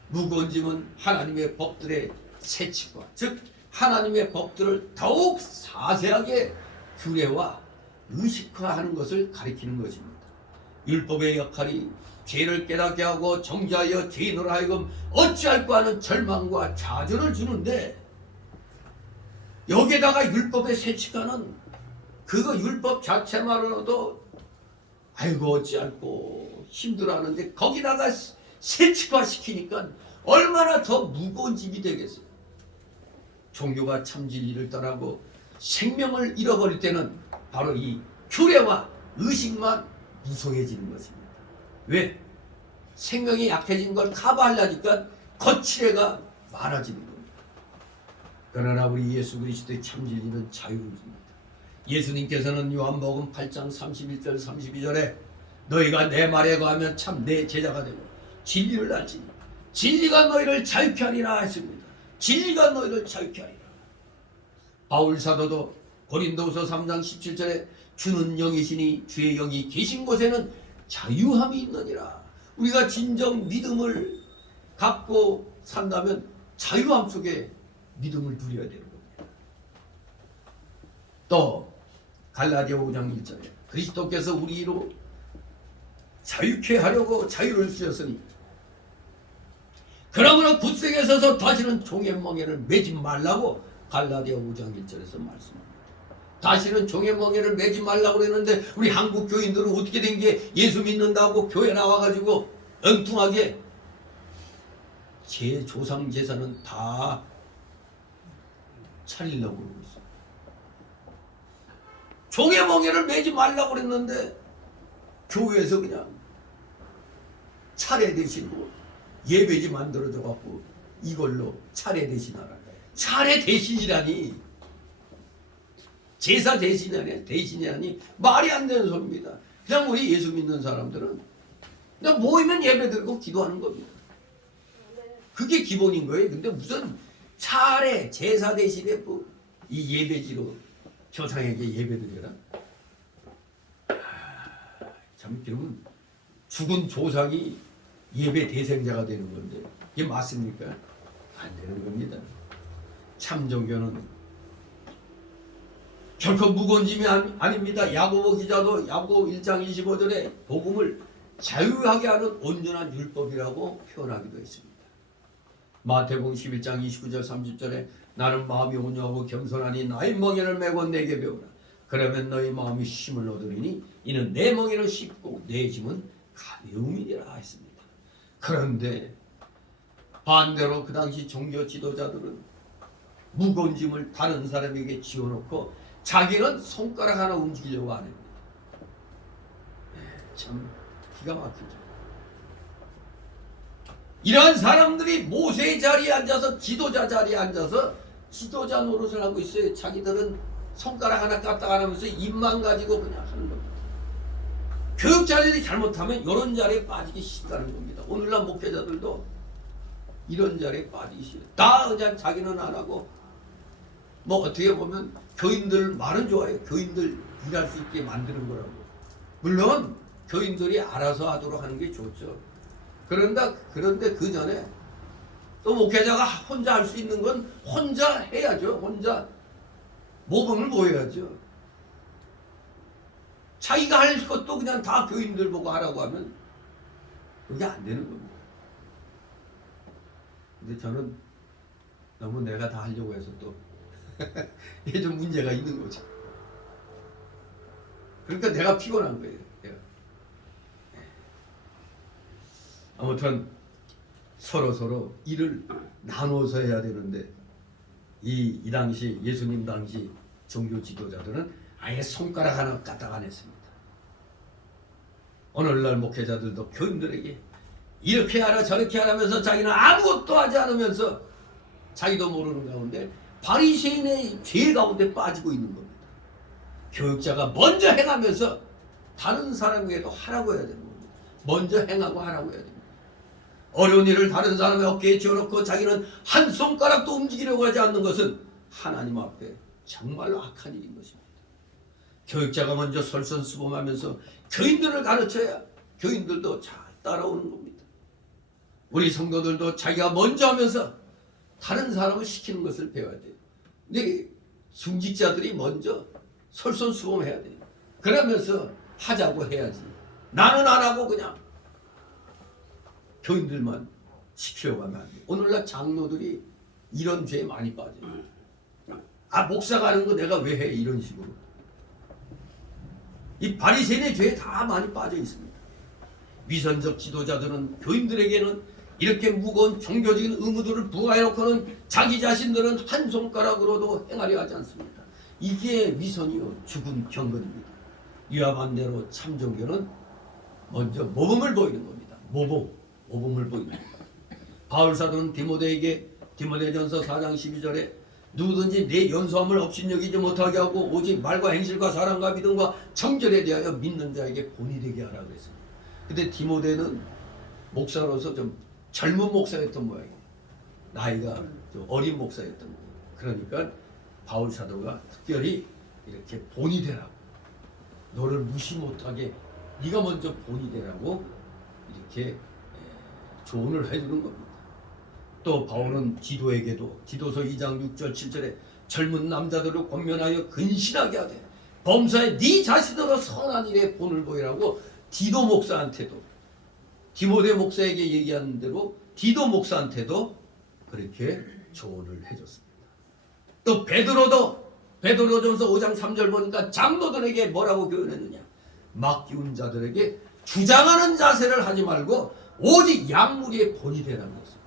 무거운 짐은 하나님의 법들의 세칙과 즉 하나님의 법들을 더욱 자세하게 규례와 의식화하는 것을 가리키는 것입니다. 율법의 역할이 죄를 깨닫게 하고 정죄하여 죄인으로 하여금 어찌할까 하는 절망과 좌절을 주는데 여기에다가 율법의 세칙화는 그거 율법 자체만으로도 아이고 어찌할꼬 힘들어하는데 거기다가 세칙화 시키니까 얼마나 더 무거운 짐이 되겠어요. 종교가 참 진리를 떠나고 생명을 잃어버릴 때는 바로 이 규례와 의식만 무성해지는 것입니다. 왜? 생명이 약해진 걸 커버하려니까 거칠애가 많아지는 겁니다. 그러나 우리 예수 그리스도의 참 진리는 자유를 줍니다. 예수님께서는 요한복음 8장 31절 32절에 너희가 내 말에 거하면 참 내 제자가 되고 진리를 알지니 진리가 너희를 자유케 하리라 했습니다. 진리가 너희를 자유케 하리라. 바울 사도도 고린도후서 3장 17절에 주는 영이시니 주의 영이 계신 곳에는 자유함이 있느니라. 우리가 진정 믿음을 갖고 산다면 자유함 속에 믿음을 누려야 되는 겁니다. 또 갈라디아 5장 1절에 그리스도께서 우리로 자유케 하려고 자유를 주셨으니 그러므로 굳세게 서서 다시는 종의 멍에를 매지 말라고 갈라디아 5장 1절에서 말씀합니다. 다시는 종의 멍에를 매지 말라고 그랬는데 우리 한국 교인들은 어떻게 된 게 예수 믿는다고 교회 나와가지고 엉뚱하게 제 조상 제사는 다 차리려고 그러고 있어요. 종의 멍에를 매지 말라고 그랬는데 교회에서 그냥 차례 대신으로 예배지 만들어줘 갖고 이걸로 차례 대신하라. 차례 대신이라니, 제사 대신이라니 말이 안 되는 소리입니다. 그냥 우리 예수 믿는 사람들은 그냥 모이면 예배 드리고 기도하는 겁니다. 그게 기본인 거예요. 근데 무슨 차례 제사 대신에 뭐 이 예배지로 조상에게 예배 드려라. 참, 그러면 죽은 조상이 예배 대생자가 되는 건데 이게 맞습니까? 안 되는 겁니다. 참종교는 결코 무거운 짐이 아닙니다. 야고보 기자도 야고보 1장 25절에 복음을 자유하게 하는 온전한 율법이라고 표현하기도 했습니다. 마태복음 11장 29절 30절에 나는 마음이 온유하고 겸손하니 나의 멍에를 메고 내게 배우라. 그러면 너희 마음이 쉼을 얻으리니 이는 내 멍에는 쉽고 내 짐은 가벼움이니라 했습니다. 그런데 반대로 그 당시 종교 지도자들은 무거운 짐을 다른 사람에게 지어놓고 자기는 손가락 하나 움직이려고 안 합니다. 참 기가 막히죠. 이러한 사람들이 모세의 자리에 앉아서 지도자 자리에 앉아서 지도자 노릇을 하고 있어요. 자기들은 손가락 하나 까딱 안 하면서 입만 가지고 그냥 하는 겁니다. 교육자들이 잘못하면 이런 자리에 빠지기 쉽다는 겁니다. 오늘날 목회자들도 이런 자리에 빠지기 싫어요. 다 그냥 자기는 안 하고 뭐 어떻게 보면 교인들 말은 좋아요. 교인들 일할 수 있게 만드는 거라고. 물론 교인들이 알아서 하도록 하는 게 좋죠. 그런데 그 전에 또 목회자가 혼자 할 수 있는 건 혼자 해야죠. 혼자 모범을 보여야죠. 자기가 할 것도 그냥 다 교인들 보고 하라고 하면 그게 안 되는 겁니다. 근데 저는 너무 내가 다 하려고 해서 또 이게 좀 문제가 있는 거죠. 그러니까 내가 피곤한 거예요. 내가. 아무튼 서로 일을 나눠서 해야 되는데 이 당시 예수님 당시 종교 지도자들은 아예 손가락 하나 까딱 안 했습니다. 오늘날 목회자들도 교인들에게 이렇게 하라 저렇게 하라면서 자기는 아무것도 하지 않으면서 자기도 모르는 가운데 바리새인의 죄 가운데 빠지고 있는 겁니다. 교육자가 먼저 행하면서 다른 사람에게도 하라고 해야 되는 겁니다. 먼저 행하고 하라고 해야 됩니다. 어려운 일을 다른 사람의 어깨에 지어놓고 자기는 한 손가락도 움직이려고 하지 않는 것은 하나님 앞에 정말로 악한 일인 것입니다. 교육자가 먼저 설선수범하면서 교인들을 가르쳐야 교인들도 잘 따라오는 겁니다. 우리 성도들도 자기가 먼저 하면서 다른 사람을 시키는 것을 배워야 돼요. 근데 중직자들이 먼저 설선수범해야 돼요. 그러면서 하자고 해야지. 나는 안 하고 그냥 교인들만 시키려고 하면 안 돼요. 오늘날 장로들이 이런 죄에 많이 빠져요. 아, 목사가 하는 거 내가 왜 해? 이런 식으로. 이 바리새인의 죄에 다 많이 빠져 있습니다. 위선적 지도자들은 교인들에게는 이렇게 무거운 종교적인 의무들을 부과해놓고는 자기 자신들은 한 손가락으로도 행하려 하지 않습니다. 이게 위선이요 죽은 경건입니다. 이와 반대로 참종교는 먼저 모범을 보이는 겁니다. 모범을 보이는 겁니다. 바울사도는 디모데에게 디모데전서 4장 12절에 누구든지 내 연소함을 업신여기지 못하게 하고 오직 말과 행실과 사랑과 믿음과 정절에 대하여 믿는 자에게 본이 되게 하라고 했습니다. 근데 디모데는 목사로서 좀 젊은 목사였던 모양이에요. 나이가 좀 어린 목사였던 거예요. 그러니까 바울 사도가 특별히 이렇게 본이 되라고, 너를 무시 못하게 네가 먼저 본이 되라고 이렇게 조언을 해주는 겁니다. 또 바울은 디도에게도 디도서 2장 6절 7절에 젊은 남자들을 권면하여 근신하게 하되 범사에 네 자신으로 선한 일에 본을 보이라고 디도 목사한테도, 디모데 목사에게 얘기한 대로 디도 목사한테도 그렇게 조언을 해줬습니다. 또 베드로전서 5장 3절 보니까 장로들에게 뭐라고 교훈했느냐, 맡기운 자들에게 주장하는 자세를 하지 말고 오직 양무리의 본이 되라는 것입니다.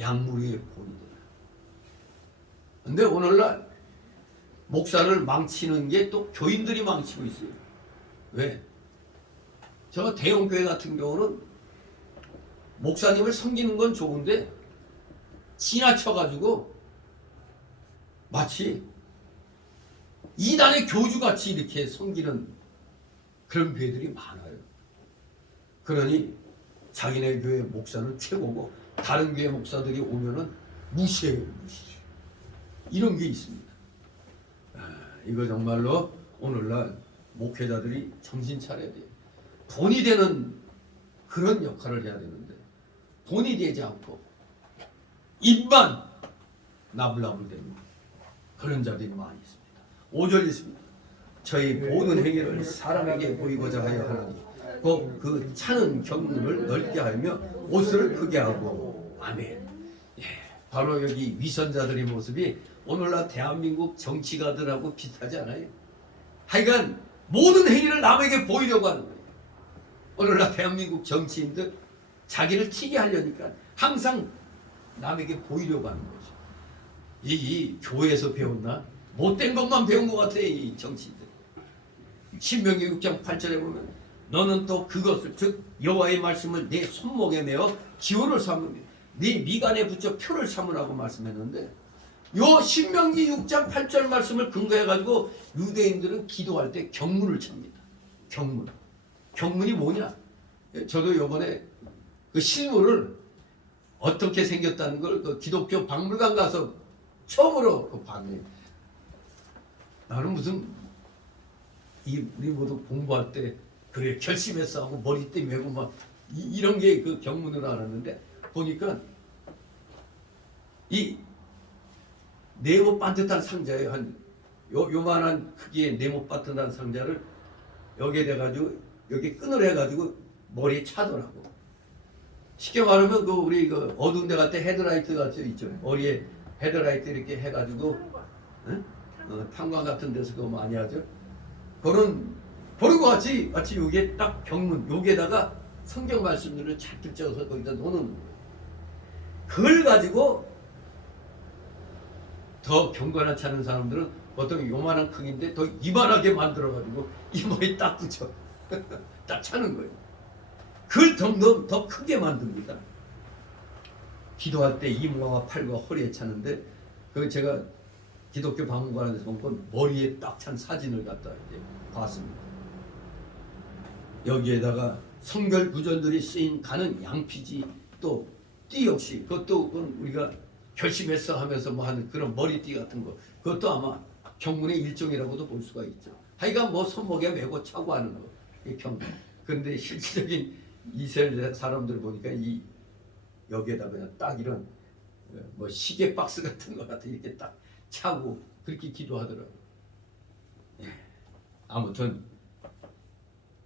양무리의 본이 되라. 근데 오늘날 목사를 망치는 게 또 교인들이 망치고 있어요. 왜? 저 대형교회 같은 경우는 목사님을 섬기는 건 좋은데 지나쳐가지고 마치 이단의 교주같이 이렇게 섬기는 그런 교회들이 많아요. 그러니 자기네 교회 목사는 최고고 다른 교회 목사들이 오면은 무시해요. 이런 게 있습니다. 이거 정말로 오늘날 목회자들이 정신 차려야 돼요. 돈이 되는 그런 역할을 해야 되는데 돈이 되지 않고 입만 나불나불 되는 그런 자들이 많이 있습니다. 5절 있습니다. 저희 모든 행위를 사람에게 보이고자 하여 하나니 꼭 그 차는 경문을 넓게 하며 옷을 크게 하고 아멘. 예, 바로 여기 위선자들의 모습이 오늘날 대한민국 정치가들하고 비슷하지 않아요? 하여간 모든 행위를 남에게 보이려고 하는 거예요. 오늘날 대한민국 정치인들 자기를 튀게 하려니까 항상 남에게 보이려고 하는 거죠. 이 교회에서 배웠나? 못된 것만 배운 것 같아 이 정치인들. 신명기 6장 8절에 보면 너는 또 그것을 즉 여호와의 말씀을 내 손목에 메어 기호를 삼으며 네 미간에 붙여 표를 삼으라고 말씀했는데 요 신명기 6장 8절 말씀을 근거해가지고 유대인들은 기도할 때 경문을 칩니다. 경문. 경문이 뭐냐? 저도 요번에 그 실물을 어떻게 생겼다는 걸 그 기독교 박물관 가서 처음으로 그 봤네요. 나는 무슨 우리 모두 공부할 때 그래 결심했어 하고 머리띠 메고 막 이런 게 그 경문으로 알았는데 보니까 이 네모 반듯한 상자에 한 요만한 크기의 네모 반듯한 상자를 여기에 대가지고 여기 끈을 해가지고 머리에 차더라고. 쉽게 말하면 그 우리 그 어두운 데 갈 때 헤드라이트 같이 있죠. 머리에 헤드라이트 이렇게 해가지고 응? 탄광 같은 데서 그거 많이 하죠. 그런 거 같이 마치 여기에 딱 경문 여기에다가 성경 말씀들을 잔뜩 적어서 거기다 놓는 거예요. 그걸 가지고 더 경건한 차는 사람들은 보통 요만한 크기인데 더 이만하게 만들어가지고 이 머리에 딱 붙여 딱 차는 거예요. 그걸 점점 더 크게 만듭니다. 기도할 때 이마와 팔과 허리에 차는데 그 제가 기독교 박물관에서 본 건 머리에 딱 찬 사진을 갖다 이렇게 봤습니다. 여기에다가 성결 구절들이 쓰인 가는 양피지 또 띠 역시 그것도 우리가 결심했어 하면서 뭐 하는 그런 머리띠 같은 거 그것도 아마 경문의 일종이라고도 볼 수가 있죠. 하여간 뭐 손목에 메고 차고 하는 거 경문. 그런데 실질적인 이스라엘 사람들 보니까 이 여기에다 그냥 딱 이런 뭐 시계 박스 같은 거 같은 이렇게 딱 차고 그렇게 기도하더라고요. 아무튼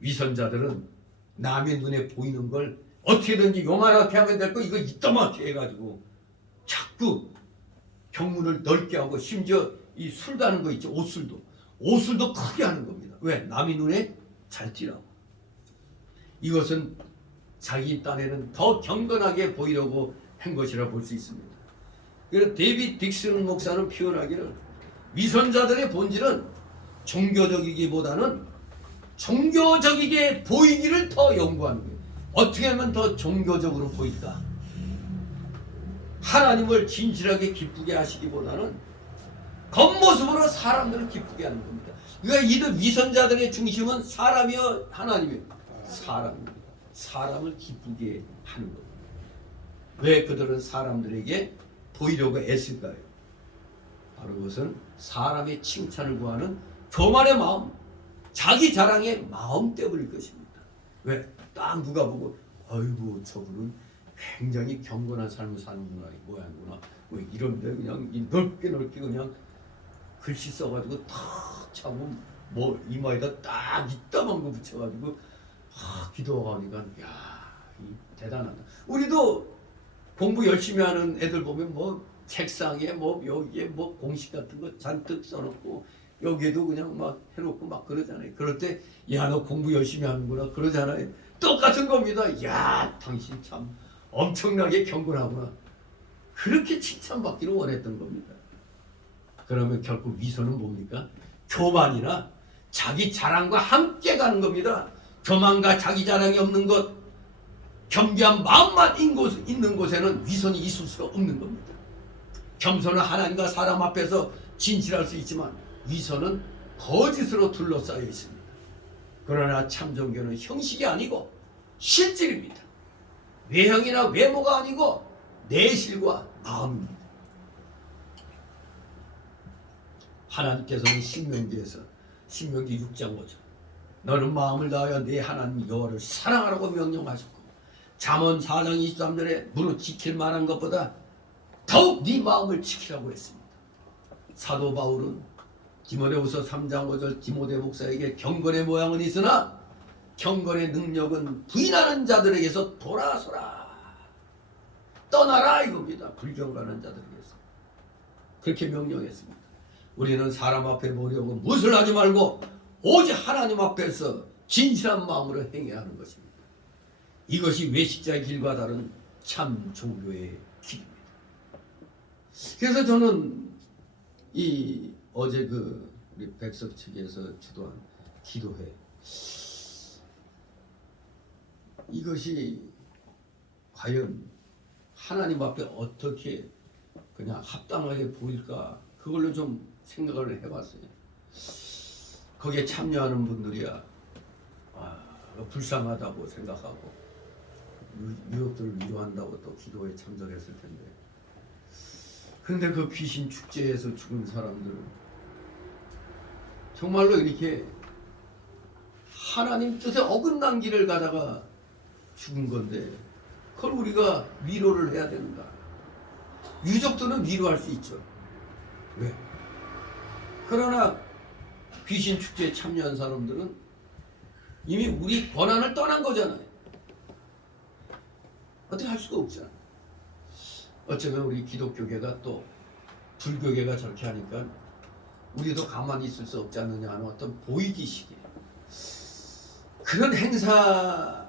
위선자들은 남의 눈에 보이는 걸 어떻게든지 요만하게 하면 될 거 이거 이따만하게 해가지고 자꾸 경문을 넓게 하고 심지어 이 술 다는 거 있죠. 옷술도 크게 하는 겁니다. 왜? 남의 눈에 잘 띄라고. 이것은 자기 딴에는 더 경건하게 보이려고 한 것이라 볼 수 있습니다. 그래서 데이빗 딕슨 목사는 표현하기를 위선자들의 본질은 종교적이기보다는 종교적이게 보이기를 더 연구하는 거예요. 어떻게 하면 더 종교적으로 보일까? 하나님을 진실하게 기쁘게 하시기보다는 겉모습으로 사람들을 기쁘게 하는 겁니다. 그러니까 이들 위선자들의 중심은 사람이요 하나님이요. 사람입니다. 사람을 기쁘게 하는 겁니다. 왜 그들은 사람들에게 보이려고 애쓸까요? 바로 그것은 사람의 칭찬을 구하는 교만의 마음, 자기 자랑의 마음 때문일 것입니다. 왜? 딱 누가 보고 아이고 저분은 굉장히 경건한 삶을 사는구나 모양이구나 뭐 이런데 그냥 넓게 그냥 글씨 써가지고 탁 차고 뭐 이마에다 딱 이따만 거 붙여가지고 기도하니까 야 대단하다. 우리도 공부 열심히 하는 애들 보면 뭐 책상에 뭐 여기에 뭐 공식 같은 거 잔뜩 써놓고 여기에도 그냥 막 해놓고 막 그러잖아요. 그럴 때 야 너 공부 열심히 하는구나 그러잖아요. 똑같은 겁니다. 야 당신 참 엄청나게 경건하구나. 그렇게 칭찬받기를 원했던 겁니다. 그러면 결국 위선은 뭡니까? 교만이나 자기 자랑과 함께 가는 겁니다. 교만과 자기 자랑이 없는 것 겸비한 마음만 있는 곳에는 위선이 있을 수가 없는 겁니다. 겸손은 하나님과 사람 앞에서 진실할 수 있지만 위선은 거짓으로 둘러싸여 있습니다. 그러나 참 종교는 형식이 아니고 실질입니다. 외형이나 외모가 아니고 내실과 마음입니다. 하나님께서는 신명기에서 신명기 6장 5절 너는 마음을 다하여 네 하나님 여호와를 사랑하라고 명령하셨고 잠언 4장 23절에 무릇 지킬 만한 것보다 더욱 네 마음을 지키라고 했습니다. 사도 바울은 디모데후서 3장 5절 디모데 목사에게 경건의 모양은 있으나 경건의 능력은 부인하는 자들에게서 돌아서라 떠나라 이겁니다. 불경건한 자들에게서 그렇게 명령했습니다. 우리는 사람 앞에 보려고 무엇을 하지 말고 오직 하나님 앞에서 진실한 마음으로 행해야 하는 것입니다. 이것이 외식자의 길과 다른 참 종교의 길입니다. 그래서 저는 이 어제 우리 백석 측에서 주도한 기도회 이것이 과연 하나님 앞에 어떻게 그냥 합당하게 보일까 그걸로 좀 생각을 해봤어요. 거기에 참여하는 분들이야 불쌍하다고 생각하고 유족들을 위로한다고 또 기도에 참석했을 텐데 그런데 그 귀신 축제에서 죽은 사람들은 정말로 이렇게 하나님 뜻에 어긋난 길을 가다가 죽은 건데 그걸 우리가 위로를 해야 된다. 유족들은 위로할 수 있죠. 왜? 그러나 귀신 축제에 참여한 사람들은 이미 우리 권한을 떠난 거잖아요. 어떻게 할 수가 없잖아요. 어쩌면 우리 기독교계가 또 불교계가 저렇게 하니까 우리도 가만히 있을 수 없지 않느냐 하는 어떤 보이기식이에요. 그런 행사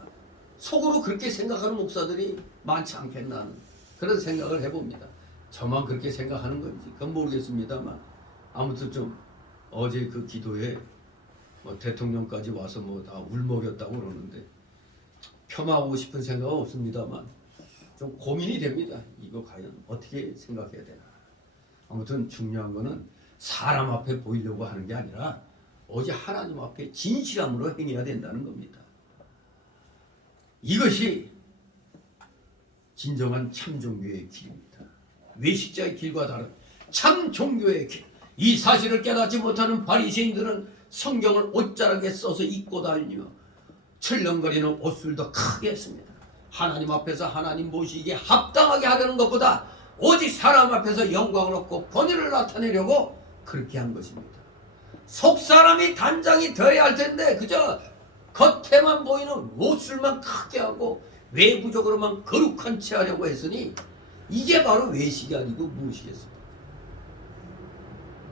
속으로 그렇게 생각하는 목사들이 많지 않겠나 하는 그런 생각을 해봅니다. 저만 그렇게 생각하는 건지 그건 모르겠습니다만 아무튼 좀 어제 그 기도에 대통령까지 와서 다 울먹였다고 그러는데 폄하하고 싶은 생각은 없습니다만 좀 고민이 됩니다. 이거 과연 어떻게 생각해야 되나. 아무튼 중요한 거는 사람 앞에 보이려고 하는 게 아니라 오직 하나님 앞에 진실함으로 행해야 된다는 겁니다. 이것이 진정한 참 종교의 길입니다. 외식자의 길과 다른 참 종교의 길. 이 사실을 깨닫지 못하는 바리새인들은 성경을 옷자락에 써서 입고 다니며 철렁거리는 옷술도 크게 했습니다. 하나님 앞에서 하나님 모시기에 합당하게 하려는 것보다 오직 사람 앞에서 영광을 얻고 권위를 나타내려고 그렇게 한 것입니다. 속사람이 단장이 되어야 할 텐데 그저 겉에만 보이는 옷술만 크게 하고 외부적으로만 거룩한 채 하려고 했으니 이게 바로 외식이 아니고 무엇이겠습니까?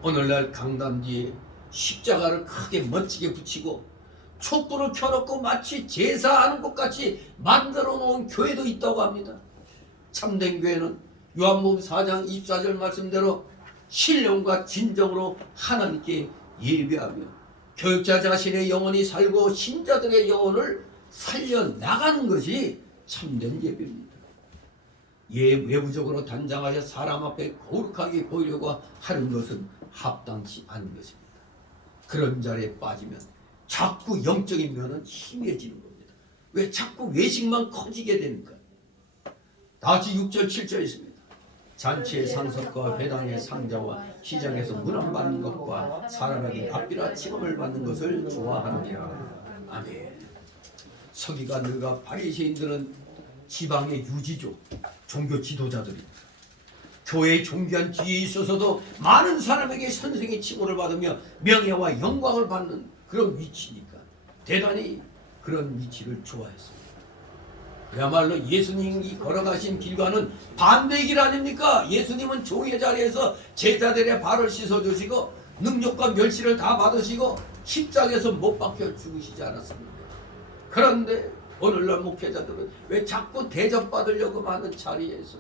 오늘날 강단 뒤에 십자가를 크게 멋지게 붙이고 촛불을 켜놓고 마치 제사하는 것 같이 만들어 놓은 교회도 있다고 합니다. 참된 교회는 요한복음 4장 24절 말씀대로 신령과 진정으로 하나님께 예배하며 교육자 자신의 영혼이 살고 신자들의 영혼을 살려나가는 것이 참된 예배입니다. 외부적으로 단장하여 사람 앞에 거룩하게 보이려고 하는 것은 합당치 않은 것입니다. 그런 자리에 빠지면 자꾸 영적인 면은 희미해지는 겁니다. 왜 자꾸 외식만 커지게 되니까. 다시 6절 7절 있습니다. 잔치의 상석과 회당의 상자와 시장에서 문안 받는 것과 사람에게 값비라 취급을 받는 것을 좋아하느니라. 아멘. 서기관들과 바리새인들은 지방의 유지죠. 종교 지도자들입니다. 교회의 존귀한 뒤에 있어서도 많은 사람에게 선생의 칭호를 받으며 명예와 영광을 받는 그런 위치니까 대단히 그런 위치를 좋아했습니다. 그야말로 예수님이 걸어가신 길과는 반대의 길 아닙니까? 예수님은 종의 자리에서 제자들의 발을 씻어주시고 능력과 멸시를 다 받으시고 십자가에서 못 박혀 죽으시지 않았습니까? 그런데 오늘날 목회자들은 왜 자꾸 대접받으려고 하는 자리에서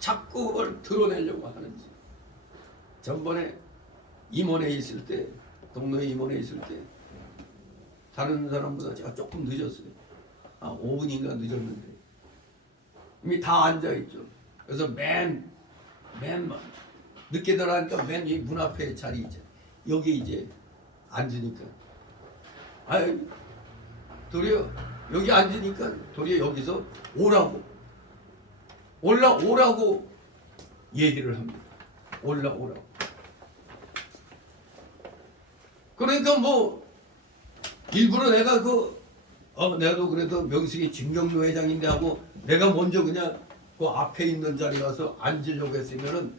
자꾸 그걸 드러내려고 하는지. 전번에 임원에 있을 때, 동네 임원에 있을 때 다른 사람보다 제가 조금 늦었어요. 5분인가 늦었는데 이미 다 앉아있죠. 그래서 맨 늦게 들어가니까 맨 이 문 앞에 자리 있죠. 여기 이제 앉으니까 아이 도리어 여기 앉으니까 도리어 여기서 올라오라고 얘기를 합니다. 올라오라고. 그러니까 뭐 일부러 내가 내가도 그래도 명식이 진경로 회장인데 하고 내가 먼저 그냥 그 앞에 있는 자리 가서 앉으려고 했으면은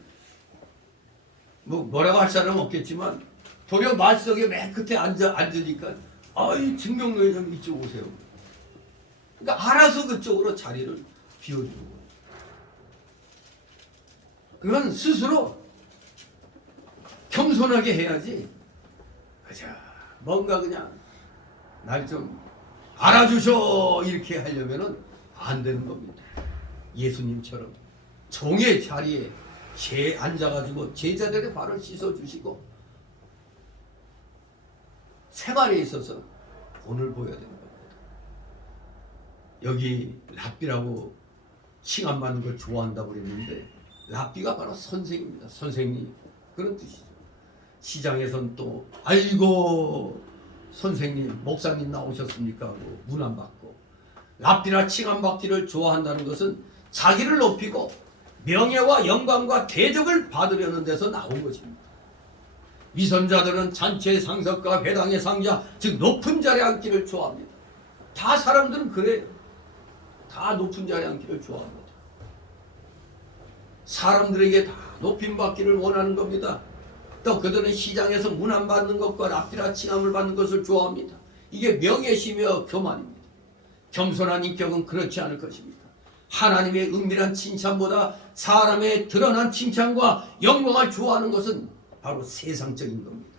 뭐라고 할 사람은 없겠지만 도리어 말석에 맨 끝에 앉으니까 아이 진경로 회장 이쪽 오세요. 그러니까 알아서 그쪽으로 자리를 비워주는 거예요. 그건 스스로 겸손하게 해야지. 자, 뭔가 그냥 날 좀 알아주셔 이렇게 하려면은 안 되는 겁니다. 예수님처럼 종의 자리에 앉아가지고 제자들의 발을 씻어주시고 생활에 있어서 본을 보여야 되는 겁니다. 여기 랍비라고 칭함 받는 걸 좋아한다고 그랬는데 랍비가 바로 선생입니다. 선생님 그런 뜻이죠. 시장에선 또 아이고 선생님 목사님 나오셨습니까 하고 문 안 받고 랍비나 칭함 받기를 좋아한다는 것은 자기를 높이고 명예와 영광과 대접을 받으려는 데서 나온 것입니다. 위선자들은 잔치의 상석과 회당의 상자 즉 높은 자리에 앉기를 좋아합니다. 다 사람들은 그래요. 다 높은 자리에 앉기를 좋아합니다. 사람들에게 다 높임 받기를 원하는 겁니다. 또 그들은 시장에서 문 안 받는 것과 랍비나 칭함을 받는 것을 좋아합니다. 이게 명예시며 교만입니다. 겸손한 인격은 그렇지 않을 것입니다. 하나님의 은밀한 칭찬보다 사람의 드러난 칭찬과 영광을 좋아하는 것은 바로 세상적인 겁니다.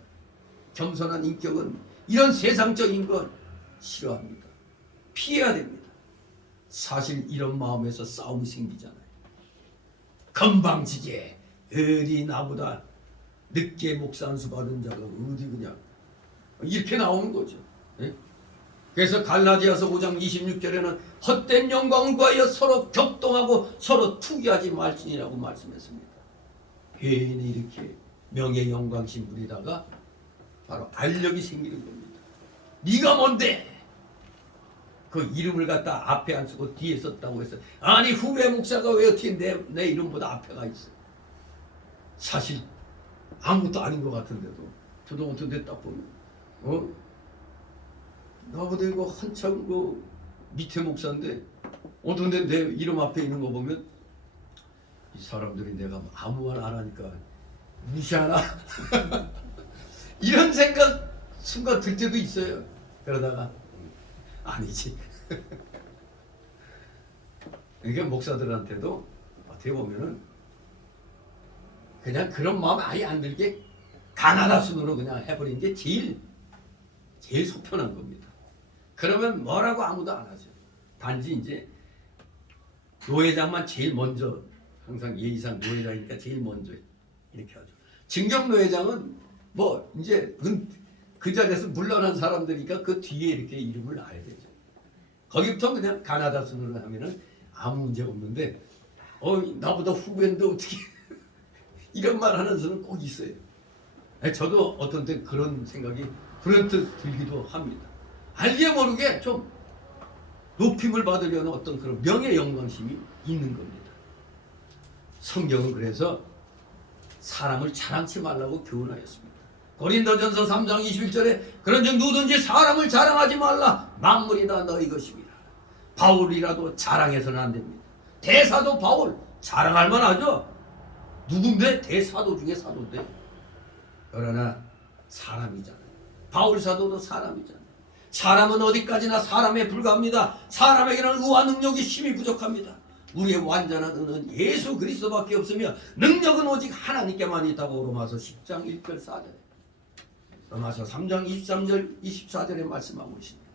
겸손한 인격은 이런 세상적인 건 싫어합니다. 피해야 됩니다. 사실 이런 마음에서 싸움이 생기잖아요. 건방지게 어디 나보다 늦게 목사 안수 받은 자가 어디 그냥 이렇게 나오는 거죠. 예? 그래서 갈라디아서 5장 26절에는 헛된 영광을 구하여 서로 격동하고 서로 투기하지 말지니라고 말씀했습니다. 괜히 이렇게 명예 영광심 부리다가 바로 알력이 생기는 겁니다. 네가 뭔데? 그 이름을 갖다 앞에 안 쓰고 뒤에 썼다고 했어요. 아니 후배 목사가 왜 어떻게 내 이름보다 앞에가 있어? 사실 아무것도 아닌 것 같은데도 저도 어떤 데 딱 보면 나보다 이거 한참 그 밑에 목사인데 어떤 데 내 이름 앞에 있는 거 보면 이 사람들이 내가 아무 말 안 하니까 무시하나? 이런 생각 순간 들 때도 있어요. 그러다가 아니지. 그러니까 목사들한테도 어떻게 보면은 그냥 그런 마음 아예 안 들게 가나다 순으로 그냥 해버리는 게 제일 속편한 겁니다. 그러면 뭐라고 아무도 안 하죠. 단지 이제 노회장만 제일 먼저 항상 예의상 노회장이니까 제일 먼저 이렇게 하죠. 진경 노회장은 뭐 이제 그 자리에서 물러난 사람들이니까 그 뒤에 이렇게 이름을 놔야 되죠. 거기부터 그냥 가나다 순으로 하면은 아무 문제 없는데 나보다 후배인데 어떻게 이런 말 하는 사람은 꼭 있어요. 저도 어떤 때 그런 생각이 불현듯 들기도 합니다. 알게 모르게 좀 높임을 받으려는 어떤 그런 명예 영광심이 있는 겁니다. 성경은 그래서 사람을 자랑치 말라고 교훈하였습니다. 고린도전서 3장 21절에 그런즉 누구든지 사람을 자랑하지 말라 만물이 다 너희 것입니다. 바울이라도 자랑해서는 안 됩니다. 대사도 바울 자랑할 만하죠. 누군데? 대사도 중에 사도인데. 그러나 사람이잖아요. 바울 사도도 사람이잖아요. 사람은 어디까지나 사람에 불과합니다. 사람에게는 의와 능력이 심히 부족합니다. 우리의 완전한 의는 예수 그리스도밖에 없으며 능력은 오직 하나님께만 있다고 로마서 10장 1절 4절에 로마서 3장 23절 24절에 말씀하고 있습니다.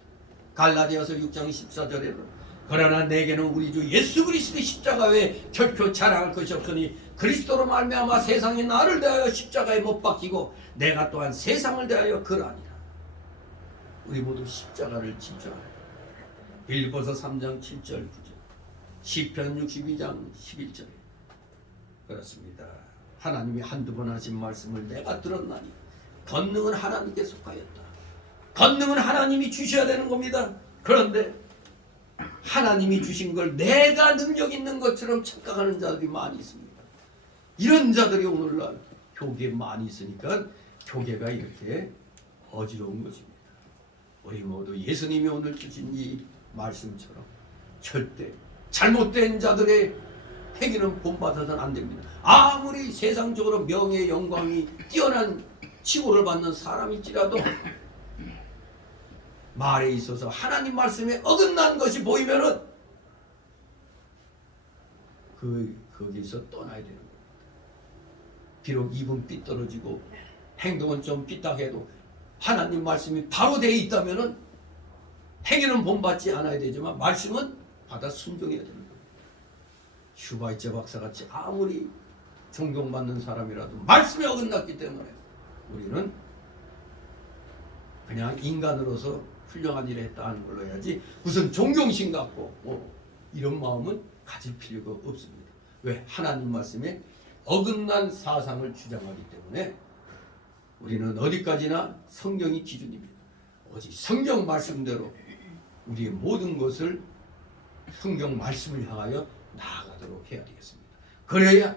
갈라디아서 6장 14절에는 그러나 내게는 우리 주 예수 그리스도의 십자가 외에 결코 자랑할 것이 없으니 그리스도로 말미암아 세상이 나를 대하여 십자가에 못 박히고 내가 또한 세상을 대하여 그러하니라. 우리 모두 십자가를 지죠. 빌립보서 3장 7절 9절 시편 62장 11절에 그렇습니다. 하나님이 한두 번 하신 말씀을 내가 들었나니 권능은 하나님께 속하였다. 권능은 하나님이 주셔야 되는 겁니다. 그런데 하나님이 주신 걸 내가 능력 있는 것처럼 착각하는 자들이 많이 있습니다. 이런 자들이 오늘날 교계에 많이 있으니까 교계가 이렇게 어지러운 것입니다. 우리 모두 예수님이 오늘 주신 이 말씀처럼 절대 잘못된 자들의 행위는 본받아서는 안 됩니다. 아무리 세상적으로 명예 영광이 뛰어난 칭호를 받는 사람일지라도 말에 있어서 하나님 말씀에 어긋난 것이 보이면은 거기서 떠나야 되는 겁니다. 비록 입은 삐뚤어지고 행동은 좀 삐딱해도 하나님 말씀이 바로 되어 있다면은 행위는 본받지 않아야 되지만 말씀은 받아 순종해야 되는 겁니다. 슈바이처 박사같이 아무리 존경받는 사람이라도 말씀에 어긋났기 때문에 우리는 그냥 인간으로서 훌륭한 일을 했다는 걸로 해야지 무슨 존경심 갖고 이런 마음은 가질 필요가 없습니다. 왜? 하나님 말씀에 어긋난 사상을 주장하기 때문에 우리는 어디까지나 성경이 기준입니다. 오직 성경 말씀대로 우리의 모든 것을 성경 말씀을 향하여 나아가도록 해야 되겠습니다. 그래야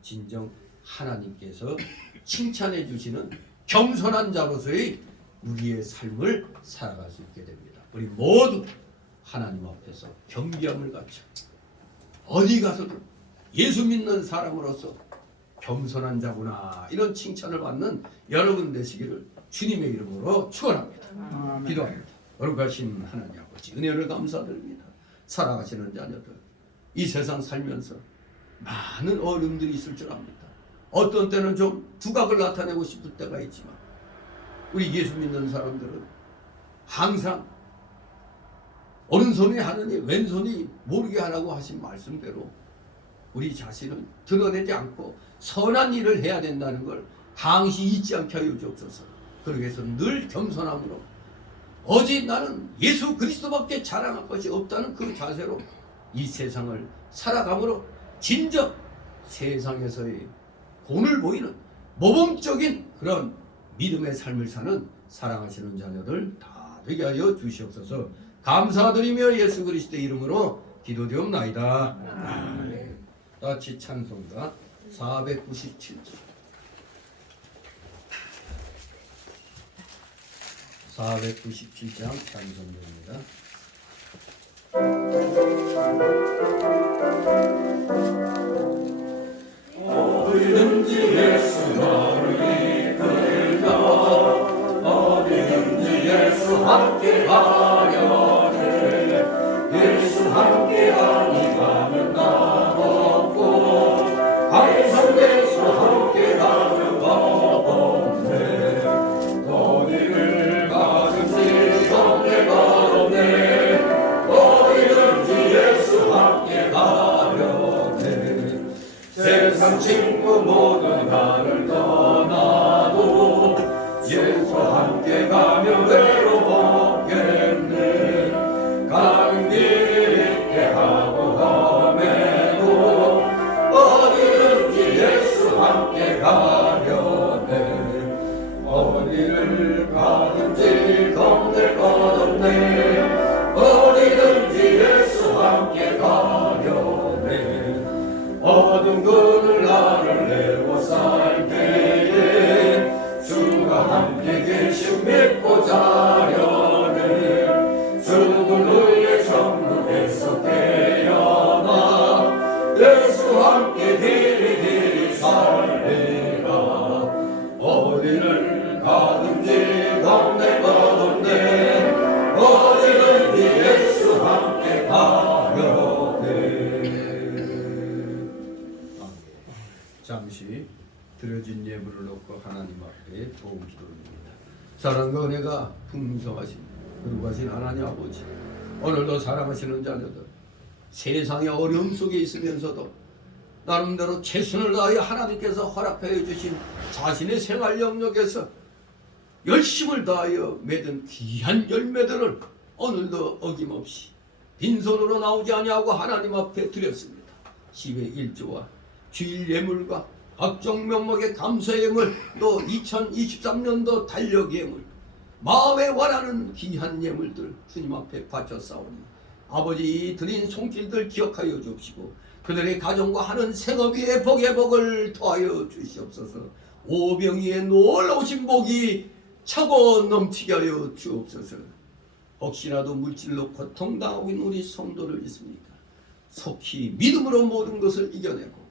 진정 하나님께서 칭찬해 주시는 겸손한 자로서의 우리의 삶을 살아갈 수 있게 됩니다. 우리 모두 하나님 앞에서 겸비함을 갖춰 어디 가서도 예수 믿는 사람으로서 겸손한 자구나 이런 칭찬을 받는 여러분 되시기를 주님의 이름으로 축원합니다. 기도합니다. 거룩하신 하나님 아버지 은혜를 감사드립니다. 살아가시는 자녀들 이 세상 살면서 많은 어려움들이 있을 줄 압니다. 어떤 때는 좀 두각을 나타내고 싶을 때가 있지만 우리 예수 믿는 사람들은 항상 오른손이 하느니 왼손이 모르게 하라고 하신 말씀대로 우리 자신을 드러내지 않고 선한 일을 해야 된다는 걸 항시 잊지 않게 하여 주옵소서. 그러기 위해서 늘 겸손함으로 오직 나는 예수 그리스도밖에 자랑할 것이 없다는 그 자세로 이 세상을 살아감으로 진정 세상에서의 본을 보이는 모범적인 그런 믿음의 삶을 사는 사랑하시는 자녀들 다 되게 하여 주시옵소서. 감사드리며 예수 그리스도의 이름으로 기도드리옵나이다. 아멘. 같이 찬송가 497절 497장 찬송가입니다. 어디든지 예수 너를 이끌다 어디든지 예수 함께 가려네 예수 함께 하니 가면 나 없고 항상 예수 함께 가면 나 없네 어디를 가든지 성례가 없네 어디든지 예수 함께 가려네 세상 친구 모두 나를 떠나도 예수 함께 가면 외로웠겠네 가는 길 있게 하고 험해도 어디든지 예수 함께 가려네 어디를 가든지 겁낼 것 없네 어디든지 예수 함께 가려네 어두운 그늘 나를 내고 살 때에 주가 함께 계심 믿고 자려네 죽은 후에 천국에서 깨어나 예수 함께 길이 살리라 어디를 가든지 겁낼 것 없네 어디든지 예수 함께 가려네. 잠시 드려진 예물을 놓고 하나님 앞에 도움 기도드립니다. 사랑과 은혜가 풍성하신 거룩하신 하나님 아버지 오늘도 사랑하시는 자녀들 세상의 어려움 속에 있으면서도 나름대로 최선을 다하여 하나님께서 허락하여 주신 자신의 생활 영역에서 열심을 다하여 맺은 귀한 열매들을 오늘도 어김없이 빈손으로 나오지 아니하고 하나님 앞에 드렸습니다. 10의 1조와 주일 예물과 각종 명목의 감사 예물, 또 2023년도 달력 예물, 마음에 원하는 귀한 예물들 주님 앞에 바쳤사오니 아버지 드린 손길들 기억하여 주옵시고 그들의 가정과 하는 생업 위에 복의 복을 더하여 주시옵소서. 오병이의 놀라우신 복이 차고 넘치게 하여 주옵소서. 혹시라도 물질로 고통당하고 있는 우리 성도를 있습니까? 속히 믿음으로 모든 것을 이겨내고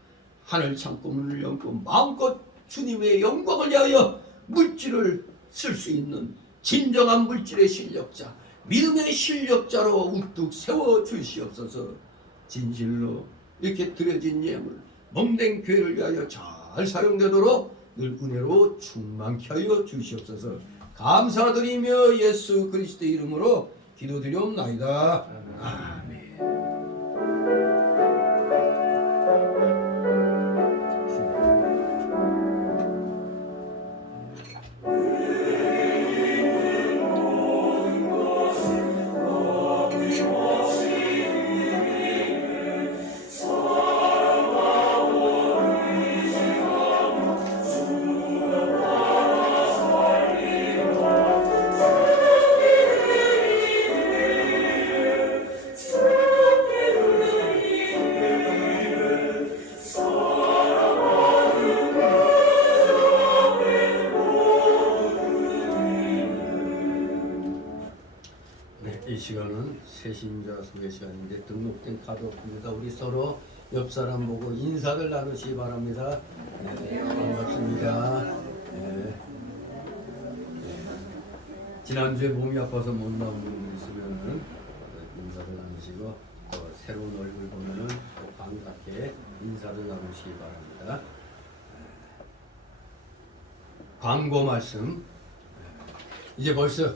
하늘 창고문을 열고 마음껏 주님의 영광을 위하여 물질을 쓸 수 있는 진정한 물질의 실력자, 믿음의 실력자로 우뚝 세워 주시옵소서. 진실로 이렇게 드려진 예물 몸된 교회를 위하여 잘 사용되도록 늘 은혜로 충만케 하여 주시옵소서. 감사드리며 예수 그리스도의 이름으로 기도드리옵나이다. 아멘. 이 시간은 새신자 소개 시간인데 등록된 카드 없습니다. 우리 서로 옆 사람 보고 인사를 나누시기 바랍니다. 네, 반갑습니다. 네. 지난주에 몸이 아파서 못 나온 분들 있으면은 인사를 나누시고 또 새로운 얼굴 보면은 또 반갑게 인사를 나누시기 바랍니다. 광고 말씀. 이제 벌써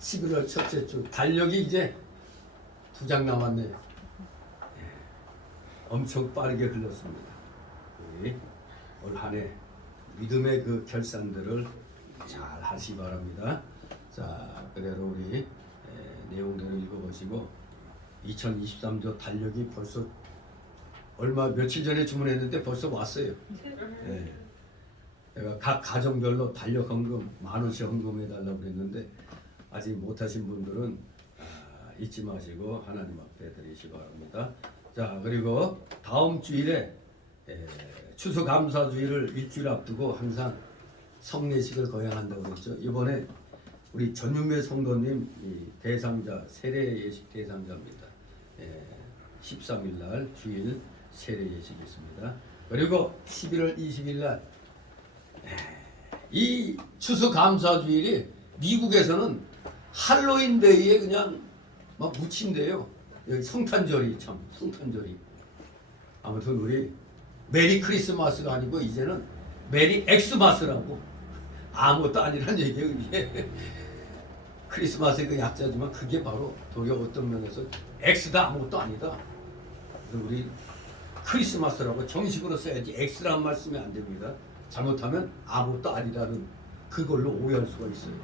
11월 첫째 주 달력이 이제 2장 남았네요. 엄청 빠르게 흘렀습니다. 우리 올 한 해 믿음의 그 결산들을 잘 하시기 바랍니다. 자, 그대로 우리 내용들을 읽어보시고 2023조 달력이 벌써 며칠 전에 주문했는데 벌써 왔어요. 네. 내가 각 가정별로 달력 헌금 10,000원씩 헌금해달라고 그랬는데 아직 못하신 분들은 잊지 마시고 하나님 앞에 드리시기 바랍니다. 자, 그리고 다음 주일에 추수감사주일을 일주일 앞두고 항상 성례식을 거행한다고 그랬죠. 이번에 우리 전유매 성도님 대상자 세례 예식 대상자입니다. 13일 날 주일 세례 예식이 있습니다. 그리고 11월 20일 날 이 추수감사주일이 미국에서는 할로윈데이에 그냥 막 묻힌대요. 여기 성탄절이 참 성탄절이. 아무튼 우리 메리 크리스마스가 아니고 이제는 메리 엑스마스라고. 아무것도 아니란 얘기예요. 이게 크리스마스의 그 약자지만 그게 바로 도리어 어떤 면에서 엑스다 아무것도 아니다. 그래서 우리 크리스마스라고 정식으로 써야지 엑스란 말 쓰면 안 됩니다. 잘못하면 아무것도 아니라는 그걸로 오해할 수가 있어요.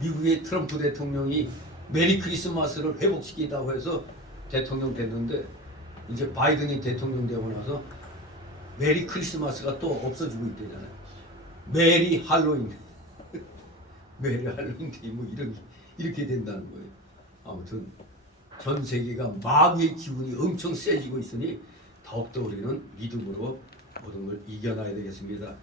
미국의 트럼프 대통령이 메리 크리스마스를 회복시키다고 해서 대통령 됐는데 이제 바이든이 대통령 되고 나서 메리 크리스마스가 또 없어지고 있대잖아요. 메리 할로윈 메리 할로윈데이 뭐 이렇게 된다는 거예요. 아무튼 전 세계가 마귀의 기운이 엄청 세지고 있으니 더욱더 우리는 믿음으로 모든 걸 이겨나야 되겠습니다.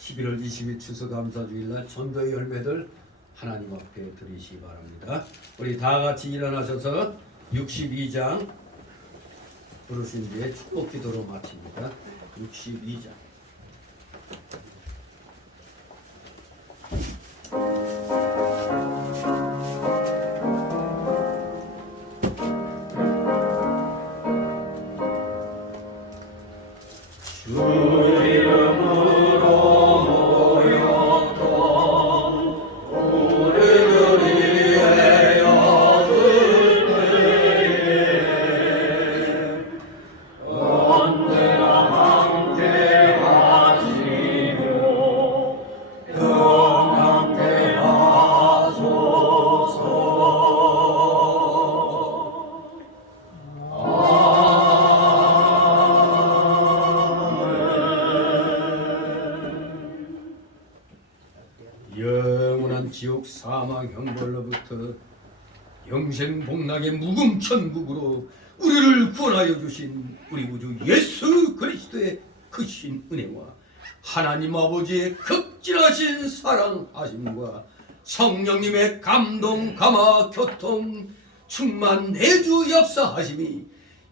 11월 20일 추수감사주일날 전도의 열매들 하나님 앞에 드리시기 바랍니다. 우리 다 같이 일어나셔서 62장 부르신 뒤에 축복 기도로 마칩니다. 62장. 언제나 함께 영원 지옥 사망 형벌로부터 영생 복락의 묵음 천국으로 우리를 구원하여 주신 우리 구주 예수 그리스도의 크신 은혜와 하나님 아버지의 극진하신 사랑하심과 성령님의 감동 감화 교통 충만 내주 역사하심이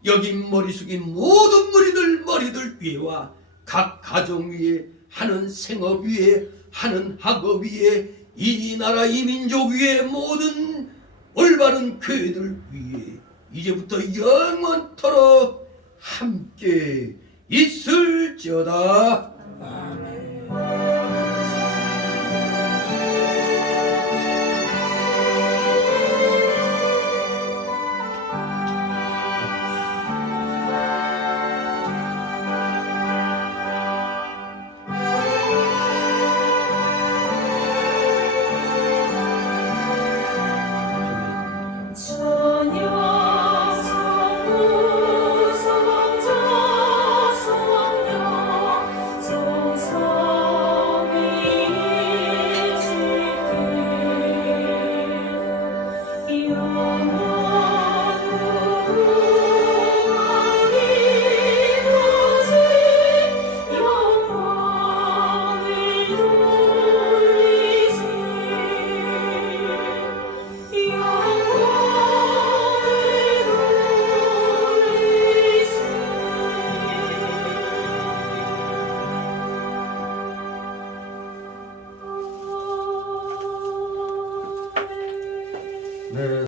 여긴 머리 숙인 모든 머리들 위에와 각 가정 위에 하는 생업 위에 하는 학업 위에 이 나라 이 민족 위에 모든 올바른 교회들 위에 이제부터 영원토록 함께 있을지어다. 네.